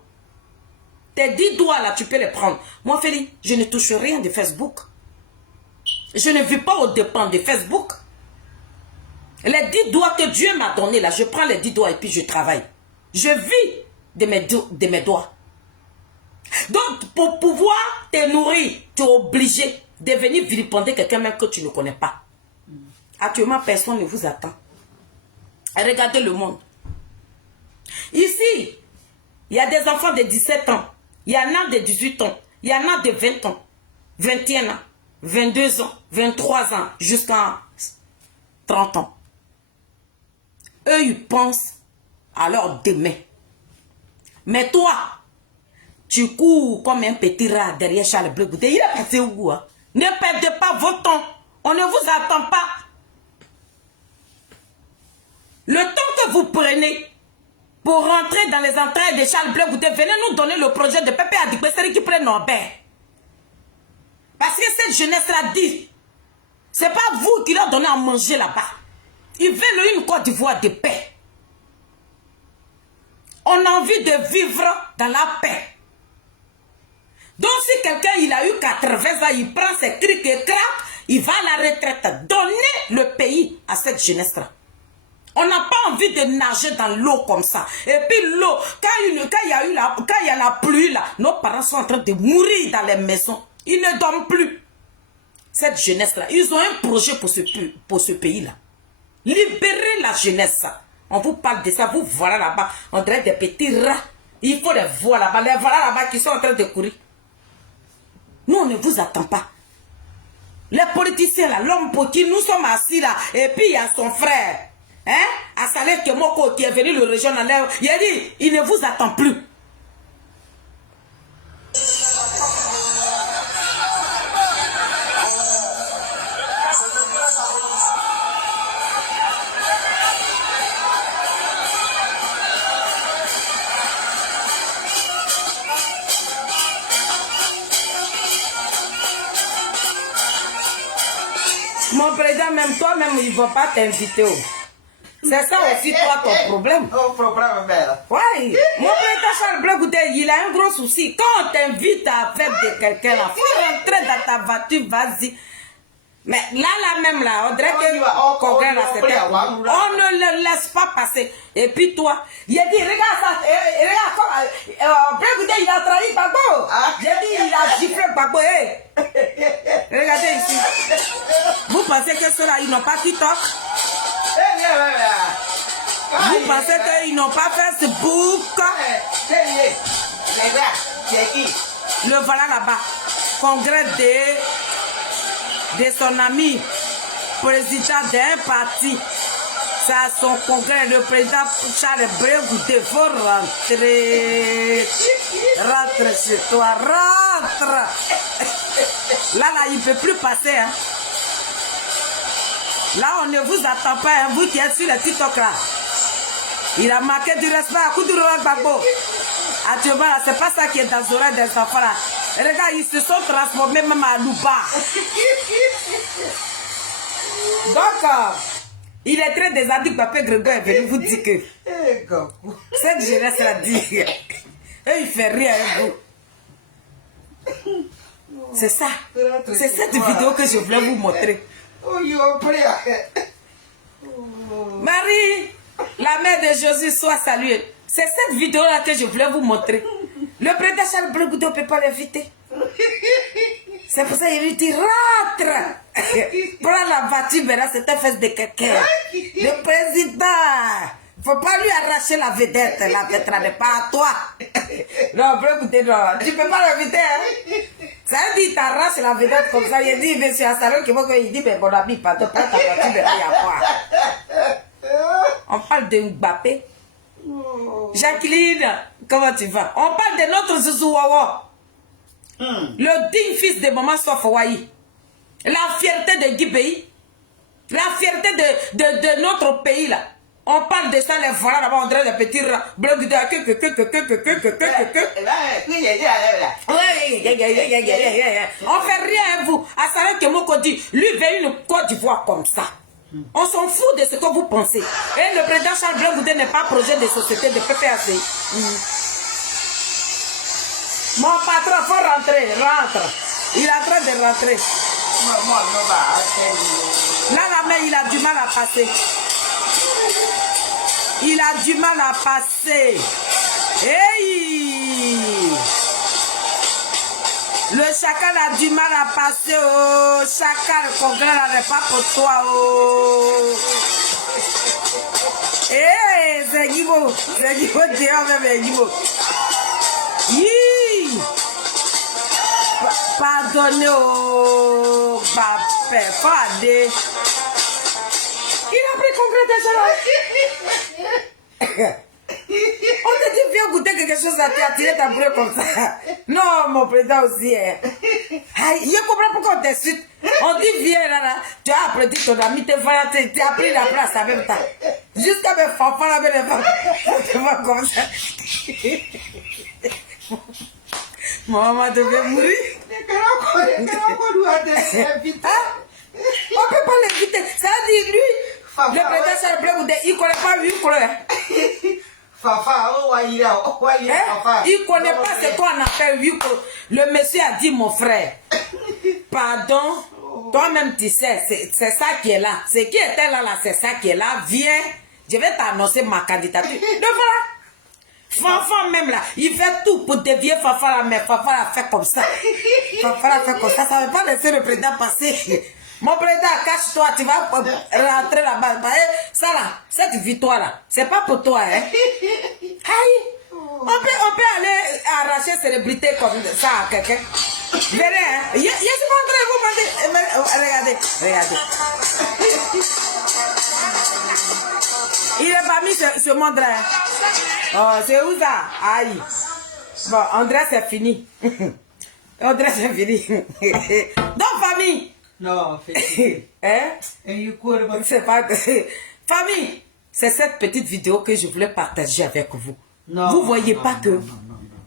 Tes 10 doigts là, tu peux les prendre. Moi, Félix, je ne touche rien de Facebook. Je ne vis pas aux dépens de Facebook. Les 10 doigts que Dieu m'a donné là, je prends les 10 doigts et puis je travaille. Je vis de mes doigts. Donc, pour pouvoir te nourrir, tu es obligé de venir vilipender quelqu'un même que tu ne connais pas. Actuellement, personne ne vous attend. Regardez le monde. Ici, il y a des enfants de 17 ans. Il y en a de 18 ans. Il y en a de 20 ans. 21 ans. 22 ans. 23 ans. Jusqu'à 30 ans. Eux, ils pensent à leur demain. Mais toi, tu cours comme un petit rat derrière Charles Blé Goudé. Il est passé où, hein? Ne perdez pas votre temps. On ne vous attend pas. Le temps que vous prenez pour rentrer dans les entrailles de Charles Blé Goudé, venez nous donner le projet de Pépé Adibesseri qui prend Norbert. Parce que cette jeunesse-là dit, c'est pas vous qui leur donnez à manger là-bas. Ils veulent une Côte d'Ivoire de paix. On a envie de vivre dans la paix. Donc si quelqu'un il a eu 80 ans, il prend ses trucs et craque, il va à la retraite. Donnez le pays à cette jeunesse-là. On n'a pas envie de nager dans l'eau comme ça. Et puis l'eau, quand il y a la pluie là, nos parents sont en train de mourir dans les maisons. Ils ne dorment plus. Cette jeunesse-là, ils ont un projet pour ce pays-là. Libérez la jeunesse. On vous parle de ça, vous voilà là-bas. On dirait des petits rats. Il faut les voir là-bas. Les voilà là-bas qui sont en train de courir. Nous, on ne vous attend pas. Les politiciens là, l'homme pour qui nous sommes assis là, et puis il y a son frère. Hein? Assalé Kemoko qui est venu le région en l'air. Il a dit, il ne vous attend plus. Mon président, même toi-même, il ne va pas t'inviter. C'est ça aussi, toi, ton problème. Ton problème, mère. Oui. Mon président Charles Blé Goudé, il a un gros souci. Quand on t'invite à faire de quelqu'un, il faut rentrer dans ta voiture, vas-y. Mais là même, là, on dirait que on ne le laisse pas passer. Et puis toi, il a dit, regarde ça, regarde comment, Blé Goudé, il a trahi Gbagbo. J'ai dit, il a giflé Gbagbo. Regardez ici. Vous pensez que ceux-là, ils n'ont pas TikTok? Vous pensez qu'ils n'ont pas Facebook? Le voilà là-bas. Congrès de son ami, président d'un parti. C'est à son congrès, le président Charles Blé Goudé. Il faut rentrer. Rentre chez toi, rentre. Là, il ne peut plus passer. Hein. Là, on ne vous attend pas, hein, vous qui êtes sur le TikTok là. Il a marqué du respect à coup de roi Gbagbo. Actuellement, c'est pas ça qui est dans les oreilles des enfants là. Regarde, ils se sont transformés même à Louba. Donc, il est très désaddict. Papa Grégoire est venu vous dire que cette jeunesse l'a dit. Et il fait rire avec vous. C'est ça. C'est cette vidéo que je voulais vous montrer. Marie, la mère de Jésus, soit saluée. C'est cette vidéo-là que je voulais vous montrer. Le président Charles Blé Goudé, on ne peut pas l'inviter. C'est pour ça qu'il lui dit, rentre. Prends la voiture, maintenant c'est un fesse de quelqu'un. Le président, il ne faut pas lui arracher la vedette. La vedette n'est pas à toi. Non, Blé Goudé, non. Tu ne peux pas l'inviter. Hein? Ça veut dire, il t'arrache la vedette comme ça. Il dit, monsieur Assalon, il dit, mais bon ami, pardon, prends ta voiture, mais il y a quoi. On parle de Mbappé. Jacqueline, comment tu vas? On parle de notre Zouzou Wawa. Le digne fils de maman Sofawaï. La fierté de Guibéi. La fierté de notre pays là. On parle de ça, les voilà là-bas, on dirait des petits rats. On fait rien, vous. Assalé Kemoko dit, lui veut une Côte d'Ivoire comme ça. On s'en fout de ce que vous pensez. Et le président Charles Blé Goudé n'est pas projet de société de PPAC. Mon patron, faut rentrer, rentre. Il est en train de rentrer. Là, la main, il a du mal à passer. Il a du mal à passer. Hey! Le chacal a du mal à passer. Oh, chacal, le congrès là n'est pas pour toi. Oh. Eh, c'est Guibo. C'est Guibo, dehors même, Guibo. Hi. Pardonnez au papé, fadé. Il a pris congrès déjà. On te dit, viens goûter quelque chose à t'attirer ta brûlure comme ça. Non, mon président aussi. Aïe, je comprends pourquoi on t'insulte. On dit, viens là, tu as applaudi ton ami, tu as pris la place en même temps. Jusqu'à mes fanfans, là, mes femmes. Tu vois comme ça. Maman devait mourir. On peut pas l'éviter. Ça dit, lui, le président Charles Blé Goudé, il ne connaît pas lui, Fafa, oh, il ne connaît pas ce qu'on appelle huis clos. Le monsieur a dit, mon frère, pardon, toi-même tu sais, c'est ça qui est là. Ce qui était là, c'est ça qui est là. Viens, je vais t'annoncer ma candidature. Le voilà. Fanfan même là, il fait tout pour dévier Fafa là, mais Fafa l'a fait comme ça. Fafa l'a fait comme ça, ça ne veut pas laisser le président passer. Mon président, cache-toi, tu vas rentrer là-bas. Ça là, cette victoire là, c'est pas pour toi, hein. Aïe, on peut aller arracher célébrité comme ça à quelqu'un. Venez, hein. Je suis pas en train de vous mentir. Regardez. Il est parmi ce monde-là. Oh, c'est où ça? Aïe. Bon, André, c'est fini. André, c'est fini. Donc, famille. Non, hein? C'est pas... Famille, c'est cette petite vidéo que je voulais partager avec vous. Non, vous voyez pas que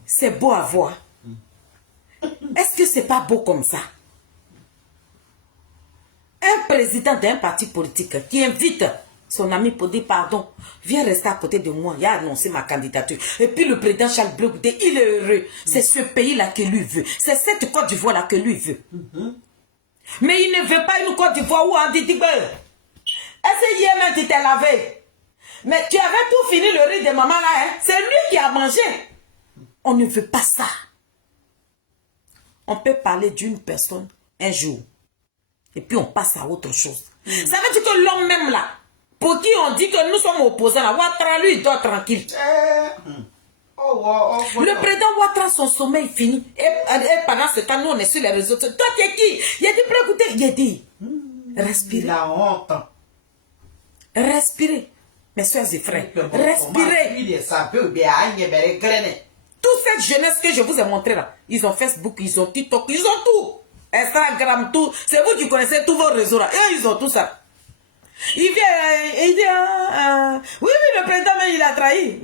c'est beau à voir? Est-ce que c'est pas beau comme ça? Un président d'un parti politique qui invite son ami pour dire pardon, viens rester à côté de moi, il a annoncé ma candidature. Et puis le président Charles Blé Goudé, il est heureux. C'est ce pays-là que lui veut. C'est cette Côte d'Ivoire-là que lui veut. Mais il ne veut pas une Côte d'Ivoire où on dit, est-ce que hier même tu t'es lavé? Mais tu avais tout fini le riz de maman là, hein? C'est lui qui a mangé. On ne veut pas ça. On peut parler d'une personne un jour. Et puis on passe à autre chose. Ça veut dire que l'homme même là, pour qui on dit que nous sommes opposants là, Ouattara lui il dort tranquille. Le président Ouattara, son sommeil fini. Et pendant ce temps, nous on est sur les réseaux. Toi tu es qui? Il a dit, écoutez, il a dit, respirez. La honte. Respirez, mes soeurs et frères. Respirez. Toute cette jeunesse que je vous ai montré là, ils ont Facebook, ils ont TikTok, ils ont tout. Instagram, tout. C'est vous qui connaissez tous vos réseaux là. Et ils ont tout ça. Il vient, il dit, oui, le président, mais il a trahi.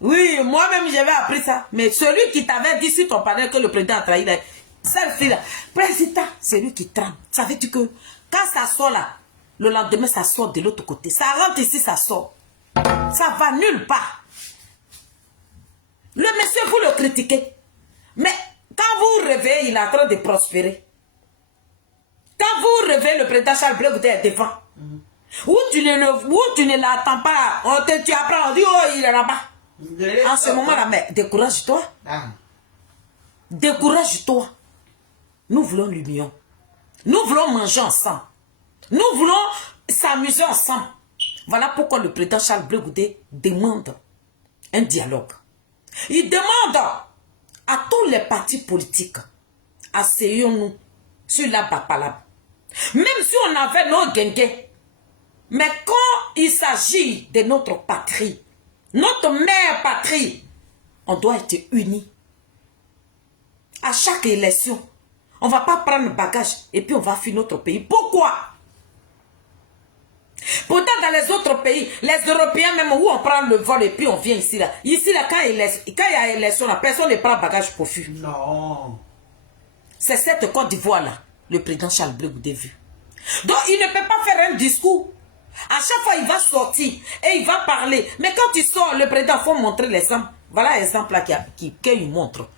Oui, moi-même, j'avais appris ça. Mais celui qui t'avait dit, si ton partenaire, que le président a trahi, cette fille-là, président, c'est lui qui trame. Ça veut dire que quand ça sort là, le lendemain, ça sort de l'autre côté. Ça rentre ici, ça sort. Ça va nulle part. Le monsieur, vous le critiquez. Mais quand vous réveillez, il est en train de prospérer. Quand vous réveillez, le président Charles Blé Goudé est devant. Où tu ne l'attends pas, tu apprends, on dit, oh, il est là-bas. En ce moment-là, mais décourage-toi. Décourage-toi. Nous voulons l'union. Nous voulons manger ensemble. Nous voulons s'amuser ensemble. Voilà pourquoi le président Charles Blé Goudé demande un dialogue. Il demande à tous les partis politiques, asseyons-nous sur la bapalab. Même si on avait nos guengues, mais quand il s'agit de notre patrie, notre mère patrie, on doit être unis. À chaque élection, on ne va pas prendre le bagage et puis on va fuir notre pays. Pourquoi? Pourtant, dans les autres pays, les Européens, même où on prend le vol et puis on vient ici, là. Ici, là, quand il y a élection, là, personne ne prend le bagage pour fuir. Non. C'est cette Côte d'Ivoire, là, le président Charles Blé Goudé vu. Donc, il ne peut pas faire un discours. À chaque fois, il va sortir et il va parler. Mais quand il sort, le président, il faut montrer l'exemple. Voilà l'exemple là qu'il montre.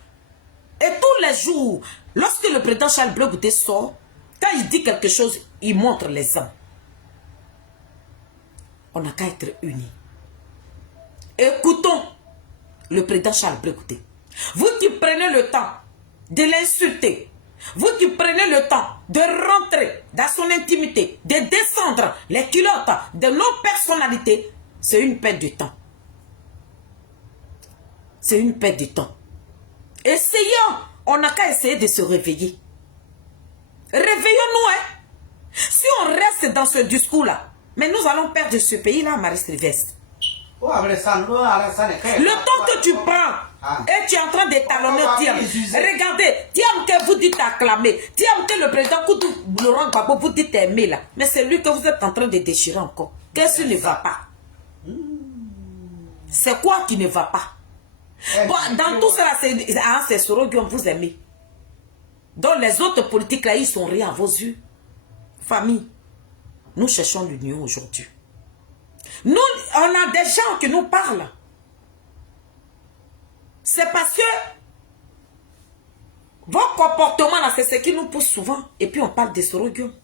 Et tous les jours, lorsque le président Charles Blé Goudé sort, quand il dit quelque chose, il montre l'exemple. On n'a qu'à être unis. Écoutons le président Charles Blé Goudé. Vous qui prenez le temps de l'insulter, vous qui prenez le temps de rentrer dans son intimité, de descendre les culottes de nos personnalités, c'est une perte de temps. C'est une perte de temps. Essayons, on n'a qu'à essayer de se réveiller. Réveillons-nous, hein. Si on reste dans ce discours-là, mais nous allons perdre ce pays-là, Marie Sylvestre. Le temps que tu prends et tu es en train d'étalonner Thiam. Regardez, Thiam que vous dites acclamer, Thiam que le président Koutou Laurent Gbagbo vous dites aimer là. Mais c'est lui que vous êtes en train de déchirer encore. Qu'est-ce qui ne va pas? C'est quoi qui ne va pas? Bon, dans tout cela, c'est Soro Guillaume vous aimez. Donc les autres politiques là, ils sont rien à vos yeux. Famille, nous cherchons l'union aujourd'hui. Nous, on a des gens qui nous parlent. C'est parce que vos comportements là, c'est ce qui nous pousse souvent. Et puis on parle de Soro Guillaume.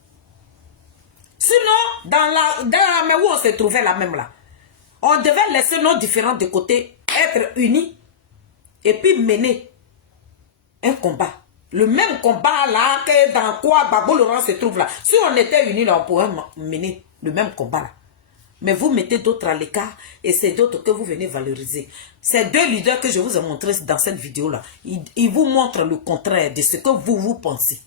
Sinon, dans la main où on se trouvait là même là, on devait laisser nos différents de côté, être unis et puis mener un combat. Le même combat là que dans quoi Gbagbo Laurent se trouve là. Si on était unis là, on pourrait mener le même combat là. Mais vous mettez d'autres à l'écart et c'est d'autres que vous venez valoriser. Ces deux leaders que je vous ai montrés dans cette vidéo là, ils vous montrent le contraire de ce que vous pensez.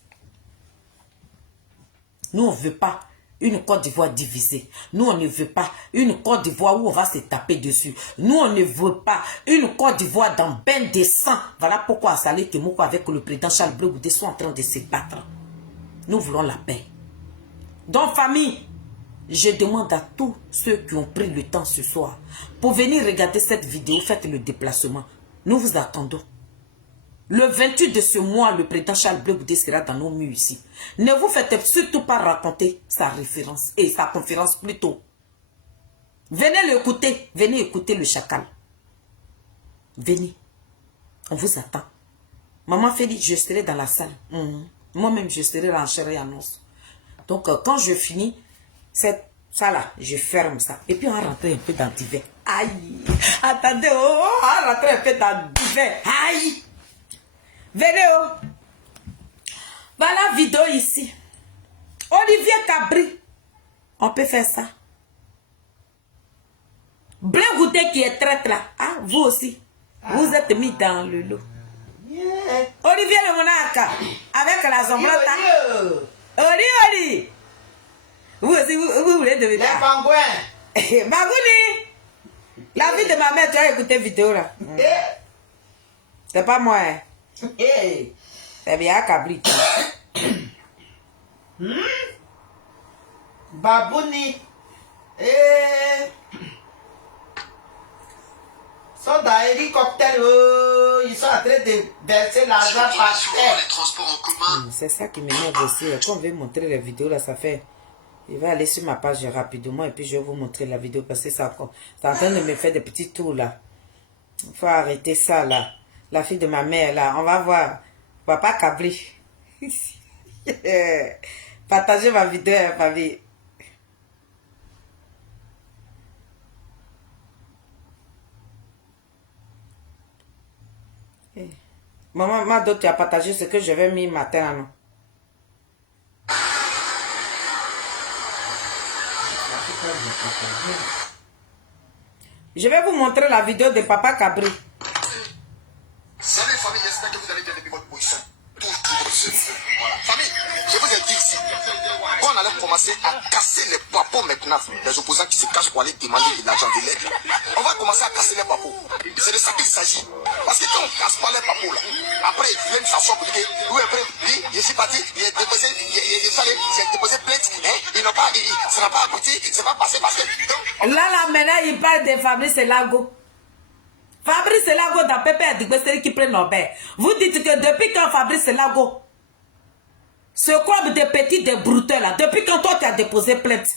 Nous on ne veut pas une Côte d'Ivoire divisée. Nous, on ne veut pas une Côte d'Ivoire où on va se taper dessus. Nous, on ne veut pas une Côte d'Ivoire dans bain de sang. Voilà pourquoi Salé Kemoko avec le président Charles Blé Goudé sont en train de se battre. Nous voulons la paix. Donc, famille, je demande à tous ceux qui ont pris le temps ce soir pour venir regarder cette vidéo, faites le déplacement. Nous vous attendons. Le 28 de ce mois, le président Charles Blé Goudé sera dans nos murs ici. Ne vous faites surtout pas raconter sa référence et sa conférence plutôt. Venez l'écouter. Venez écouter le chacal. Venez. On vous attend. Maman Félix, je serai dans la salle. Moi-même, je serai en chair et en os. Donc, quand je finis, ça là, je ferme ça. Et puis, on va rentrer un peu dans l'hiver. Aïe. Attendez, on va rentrer un peu dans l'hiver. Aïe. Venez, oh. Voilà vidéo ici. Olivier Cabri. On peut faire ça. Blé Goudé qui est traître là. Ah, vous aussi. Vous êtes mis dans le lot. Olivier le monarque. Avec la zombrota. Oli. Vous aussi, vous voulez devenir. Les pangouins. Magouni. La vie de ma mère, tu as écouté la vidéo là. C'est pas moi, hein. C'est bien Cabri. Babouni. Sont dans l'hélicoptère. Ils sont en train de verser l'argent par terre. Les transports en commun. C'est ça qui m'énerve aussi. Quand on veut montrer la vidéo là, ça fait. Il va aller sur ma page rapidement et puis je vais vous montrer la vidéo parce que ça est en train de me faire des petits tours là. Il faut arrêter ça là. La fille de ma mère, là, on va voir. Papa Cabri. Partagez ma vidéo, famille. Maman, ma d'autre, tu as partagé ce que je vais mis matin, non? Je vais vous montrer la vidéo de Papa Cabri. Salut famille, j'espère que vous allez bien depuis votre position. Voilà. Famille, je vous ai dit ici, on allait commencer à casser les papos maintenant. Les opposants qui se cachent pour aller demander de l'argent de l'aide. On va commencer à casser les papos. C'est de ça qu'il s'agit. Parce que quand on ne casse pas les papos là, après ils viennent s'asseoir pour dire oui, après, oui, je suis parti, j'ai déposé plainte, il n'a pas, ça n'a pas abouti, c'est pas passé parce que. Là, maintenant, il parle de Fabrice Lago. Fabrice Lago dans Pépé Adigbeseri qui prend Nobel. Vous dites que depuis quand Fabrice Lago, ce club de petits débrouteurs là, depuis quand toi tu as déposé plainte?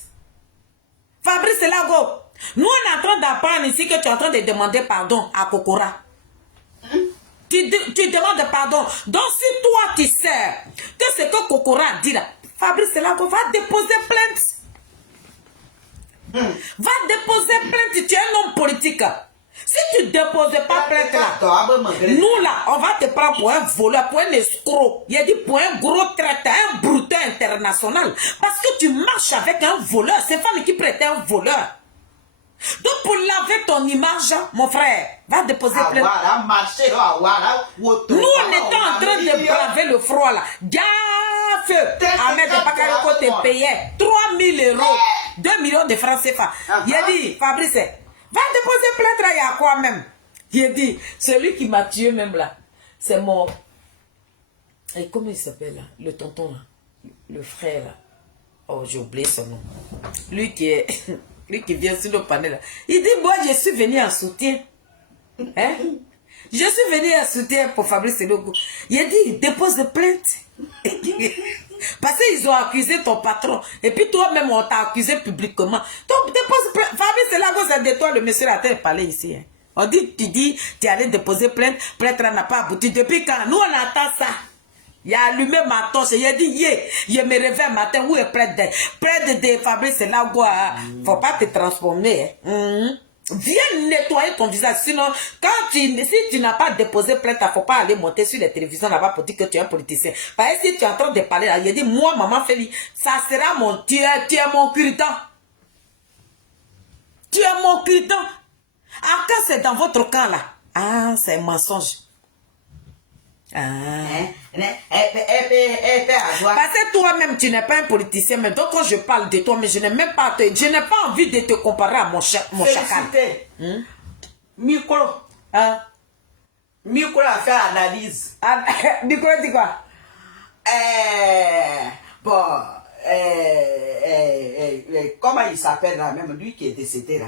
Fabrice Lago, nous on est en train d'apprendre ici que tu es en train de demander pardon à Kokora. Tu demandes pardon. Donc si toi tu sais que ce que Kokora dit là, Fabrice Lago va déposer plainte. Va déposer plainte, tu es un homme politique. Si tu ne déposes pas plainte là, nous là, on va te prendre pour un voleur, pour un escroc. Il a dit pour un gros traiteur, un brouteur international. Parce que tu marches avec un voleur. C'est femme qui prête un voleur. Donc pour laver ton image, mon frère, va déposer plainte. Nous, on était en train de braver le froid là. Gaffe! Ahmed Bakayoko te payait 3 000 euros, 2 millions de francs CFA. Il a dit, Fabrice, va déposer plainte là, il y a quoi même? Il a dit, celui qui m'a tué même là, c'est mon... Et comment il s'appelle là? Le tonton là, le frère là. Oh, j'ai oublié son nom. Lui qui est... Lui qui vient sur le panel là. Il dit, moi je suis venu en soutien. Hein? Je suis venu en soutien pour Fabrice Logo. Il a dit, dépose plainte. Parce qu'ils ont accusé ton patron. Et puis toi-même, on t'a accusé publiquement. Donc dépose plainte. Fabrice Logo, c'est de toi le monsieur à terre parler ici. Hein? On dit, tu dis, tu allais déposer plainte. Plainte n'a pas abouti. Depuis quand? Nous, on attend ça. Il a allumé ma torche. Il a dit, je me réveille matin. Où est près de Fabrice Logo? Faut pas te transformer. Hein? Viens nettoyer ton visage. Sinon, si tu n'as pas déposé plainte, il ne faut pas aller monter sur les télévisions là-bas pour dire que tu es un politicien. Parce que si tu es en train de parler là, il a dit, moi, maman Félix, ça sera mon... Tu es mon cure-dent. Tu es mon cure-dent. Ah, quand c'est dans votre camp là. Ah, c'est un mensonge. Parce que toi-même, tu n'es pas un politicien. Mais donc, quand je parle de toi, mais je n'ai même pas, je n'ai pas envie de te comparer à mon chacal. Micro. Micro a fait analyse. Micro dit quoi? Bon, comment il s'appelle là, même lui qui est décédé là?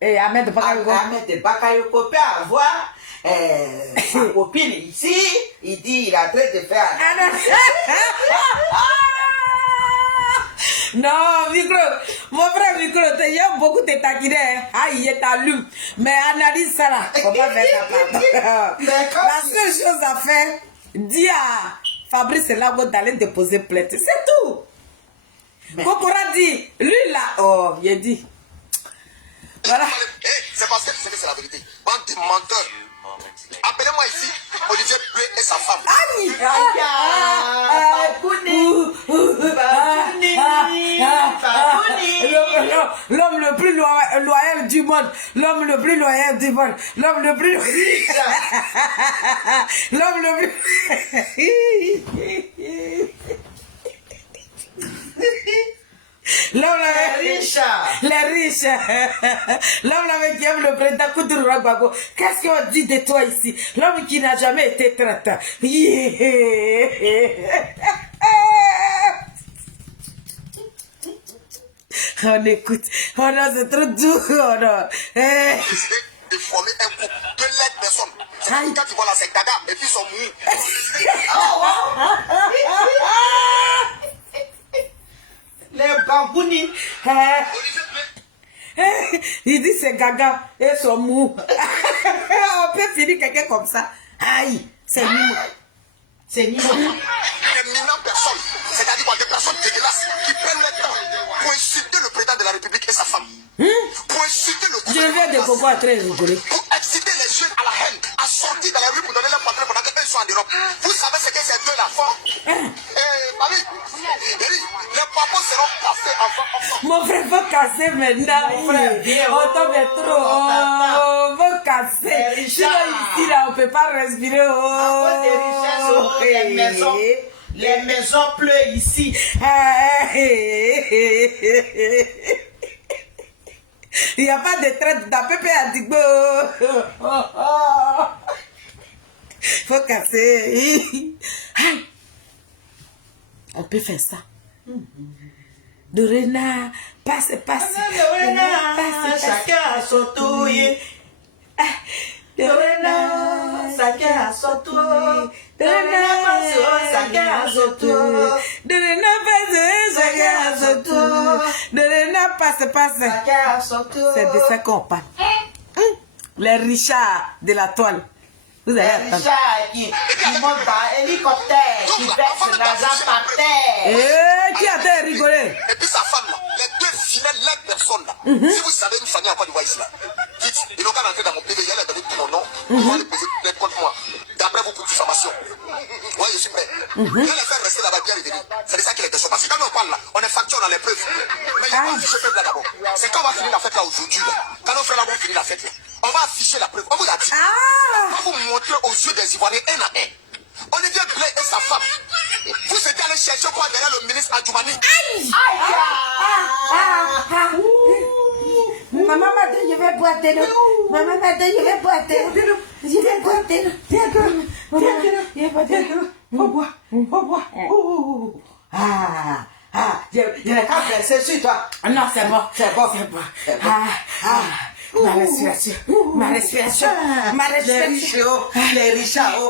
Et Ahmed Bakayoko. Ahmed Bakayoko peut avoir sa copine ici. Il dit il a train de faire. Non, Micro, mon frère Micro, il y a beaucoup de taquiner. Ah, il est allume. Mais analyse ça là. Faut pas faire ça. La seule chose à faire, dis à Fabrice Logo d'aller déposer plainte. C'est tout. Kokora dit, lui là, oh, il a dit. Voilà. C'est parce que c'est la vérité. Bande de menteurs. Appelez-moi ici Olivier Boué et sa femme. L'homme le plus loyal du monde. L'homme le plus loyal du monde. L'homme le plus... L'homme le plus... L'homme les riches. L'homme avec qui aime le président Koutoura Gbagbo. Qu'est-ce qu'on dit de toi ici? L'homme qui n'a jamais été traitant. On écoute. On a ce truc doux. On a... De former un couple de l'aide personne. Quand tu vois là, c'est Gaga et puis son mou. Les babouni. Il dit c'est Gaga et son mou. On peut finir quelqu'un comme ça. Aïe, c'est Nimo. C'est Nimo. D'éminentes personnes, c'est-à-dire des personnes dégueulasses qui prennent le temps pour insulter le président de la République et sa femme. Pour insulter le Je viens de pouvoir très rigoler. Pour exciter les jeunes à la haine, à sortir dans la rue pour donner leur patron pendant qu'eux sont en Europe. Vous savez ce que ces deux-là font? Mamie, les papas seront cassés enfant. Mon frère va casser maintenant. Mon frère, viens, on tombe trop. On va casser. Sinon ici là, on ne peut pas respirer. Les maisons pleurent ici. Il n'y a pas de traite d'APP à Digbo. Faut casser. On peut faire ça. Dorena, passe. Dorena, chacun a son tour. Dorena, chacun a son tour. Dorena, chacun a son tour. Dorena, chacun a son tour. Dorena, passe. Chacun a son tour. C'est de ça qu'on parle. Les richards de la toile. Vous allez Les richards qui montent dans hélicoptère, qui versent l'argent par terre. Qui a rigolé? Et puis sa femme là, les deux filets, les personnes là. Si vous savez une famille en Côte d'Ivoire ici là, qui suite, ils n'ont qu'à rentrer dans mon PV, il y a donné tout mon nom, ils vont aller poser plainte contre moi. D'après vous, pour diffamation. Oui, je suis prêt. Je vais les faire rester là-bas bien revenir. C'est de ça qu'il est question. Parce que quand on parle là, on est factuel, on a les preuves. Mais il n'y a pas affiché preuve là d'abord. C'est quand on va finir la fête là aujourd'hui. Quand nos frères là vont finir la fête là, on va afficher la preuve. On vous a dit. On va vous montrer aux yeux des Ivoiriens un à un. Olivier Blé et sa femme. Vous étiez allé chercher quoi derrière le ministre Adjoumani? Maman m'a dit, je vais boire de l'eau. Maman m'a dit, je vais boire de l'eau. Je vais boire de l'eau. Tiens que l'eau. Je vais boire de l'eau. Faut boire. Faut boire. Je n'ai qu'à verser sur toi. Non, c'est bon. C'est bon. C'est bon. Ma respiration. Ma respiration. Ma respiration. Les richards,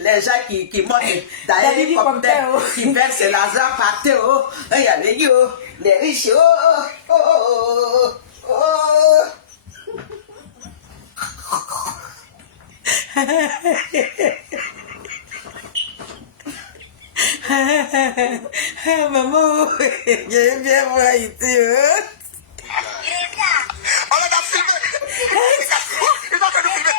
les gens qui montent dans l'hélicoptère, qui versent l'argent par terre, il y a les riches, Maman, j'ai bien voir ici. On l'a filmé. Ils ont fait nous filmer.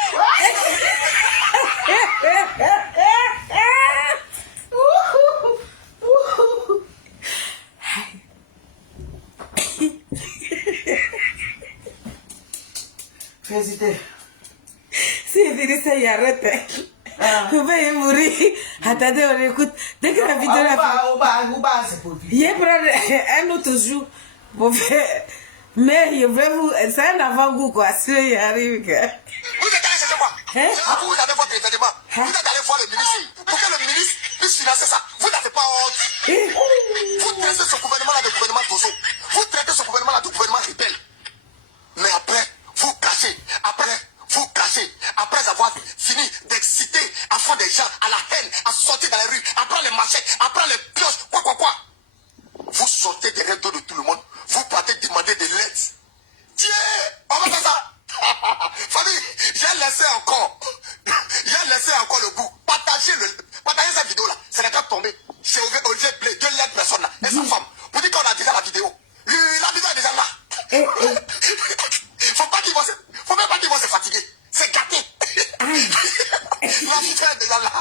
Président. Si Idrissa y arrête, vous allez mourir. Attendez, on écoute. Dès que la vidéo il va prendre un autre jour pour faire. Mais je vais vous. C'est un avant-goût, quoi. Si il arrive. Vous êtes allé chercher quoi? Vous avez votre événement. Vous êtes allé voir le ministre. Pour que le ministre puisse financer ça. Vous n'avez pas honte. Vous traitez ce gouvernement-là de gouvernement Dozo. Vous traitez ce gouvernement-là de gouvernement rebelle. Mais après, vous cachez. Après avoir fini d'exciter à fond des gens à la haine, à sortir dans les rues, à prendre les machettes, à prendre les pioches, quoi. Vous sortez derrière dos de tout le monde. Vous partez demander de l'aide. Tiens, on va faire ça. Famille, j'ai laissé encore le goût. Partagez cette vidéo là. C'est la carte tombée. C'est Olivier Blé, 2 lettres personnes là. Et sa femme. Vous dites qu'on a déjà la vidéo. La vidéo est déjà là. Faut même pas qu'ils vont se fatiguer. C'est gâté. La vidéo est déjà là.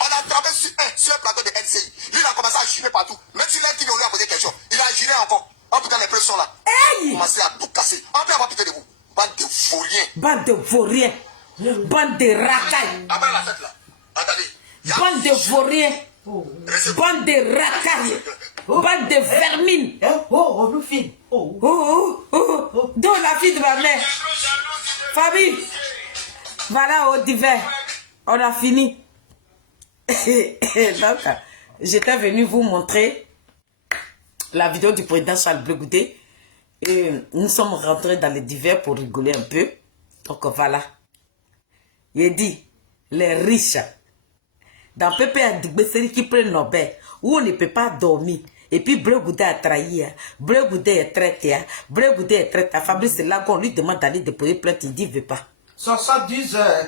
On a travaillé sur un plateau de NCI. Lui, il a commencé à jurer partout. Même si l'un qui lui a posé quelque chose, il a juré encore. Oh putain, les preuves sont là. Il a commencé à tout casser. On peut avoir pitié de vous. Bande de vauriens. Bande de vauriens. Bande de racailles. Après la fête là. Attendez. Bande de vauriens. Bande de racailles. Bande de vermines. On nous filme. Donne la fille de ma mère. Famille. Voilà, au divers. On a fini. Donc, j'étais venu vous montrer la vidéo du président Charles Blé Goudé. Et nous sommes rentrés dans les divers pour rigoler un peu. Donc voilà. Il dit, les riches, dans PPA qui prennent Nobel, où on ne peut pas dormir. Et puis Blé Goudé a trahi. Blé Goudé est traité. Blé Goudé est traité. Fabrice, c'est là qu'on lui demande d'aller déposer plainte. Il dit, il ne veut pas. 70 heures.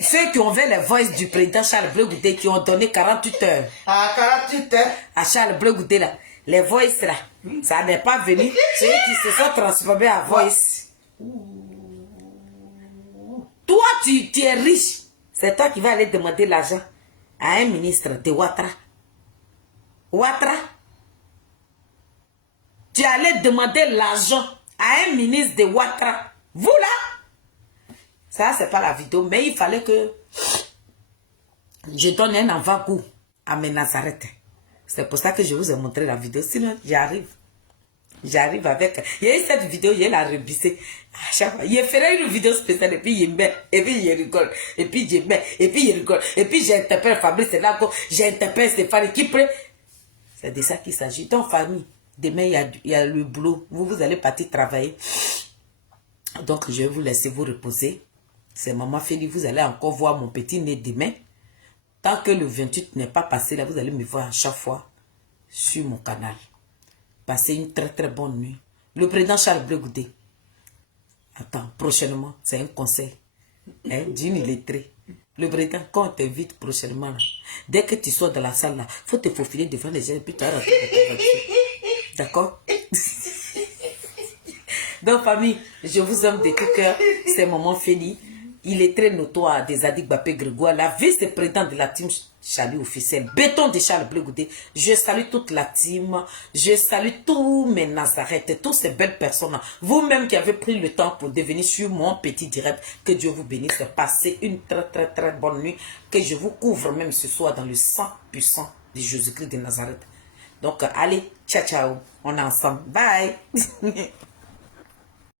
Ceux qui ont fait les voices du président Charles Blé Goudé, qui ont donné 48 heures. À 48 heures. À Charles Blé Goudé, là. Les voices, là. Ça n'est pas venu. C'est eux qui se sont transformés en voice. Toi, tu es riche. C'est toi qui vas aller demander l'argent à un ministre de Ouattara. Ouattara. Tu allais demander l'argent à un ministre de Ouattara. Vous là. Ça, c'est pas la vidéo. Mais il fallait que je donne un avant-goût à mes Nazareth. C'est pour ça que je vous ai montré la vidéo. Sinon, j'arrive. J'arrive avec... Il y a eu cette vidéo, il a rebissé. À chaque fois, il ferait une vidéo spéciale et puis il met, et puis il rigole. Et puis je mets, et puis il rigole. Et puis j'interpelle Fabrice, c'est là que j'interpelle Stéphane qui prend. C'est de ça qu'il s'agit. Dans famille, demain, il y a le boulot. Vous allez partir travailler. Donc, je vais vous laisser vous reposer. C'est Maman Félie. Vous allez encore voir mon petit nez demain. Tant que le 28 n'est pas passé, là, vous allez me voir à chaque fois sur mon canal. Passez une très très bonne nuit. Le président Charles Blé Goudé. Attends, prochainement, c'est un conseil d'une illettrée. Le président, quand on t'invite prochainement, là, dès que tu sors dans la salle, il faut te faufiler devant les gens et puis tu as raté ta voiture. D'accord? Donc, famille, je vous aime de tout cœur. C'est Maman Feli. Il est très notoire des Zadig Gbapé Grégoire, la vice-présidente de la team Charlie officielle, béton de Charles Blé Goudé. Je salue toute la team, je salue tous mes Nazareth, toutes ces belles personnes. Vous-même qui avez pris le temps pour devenir sur mon petit direct, que Dieu vous bénisse. Passez une très bonne nuit, que je vous couvre même ce soir dans le sang puissant de Jésus-Christ de Nazareth. Donc, allez, ciao, ciao, on est ensemble. Bye.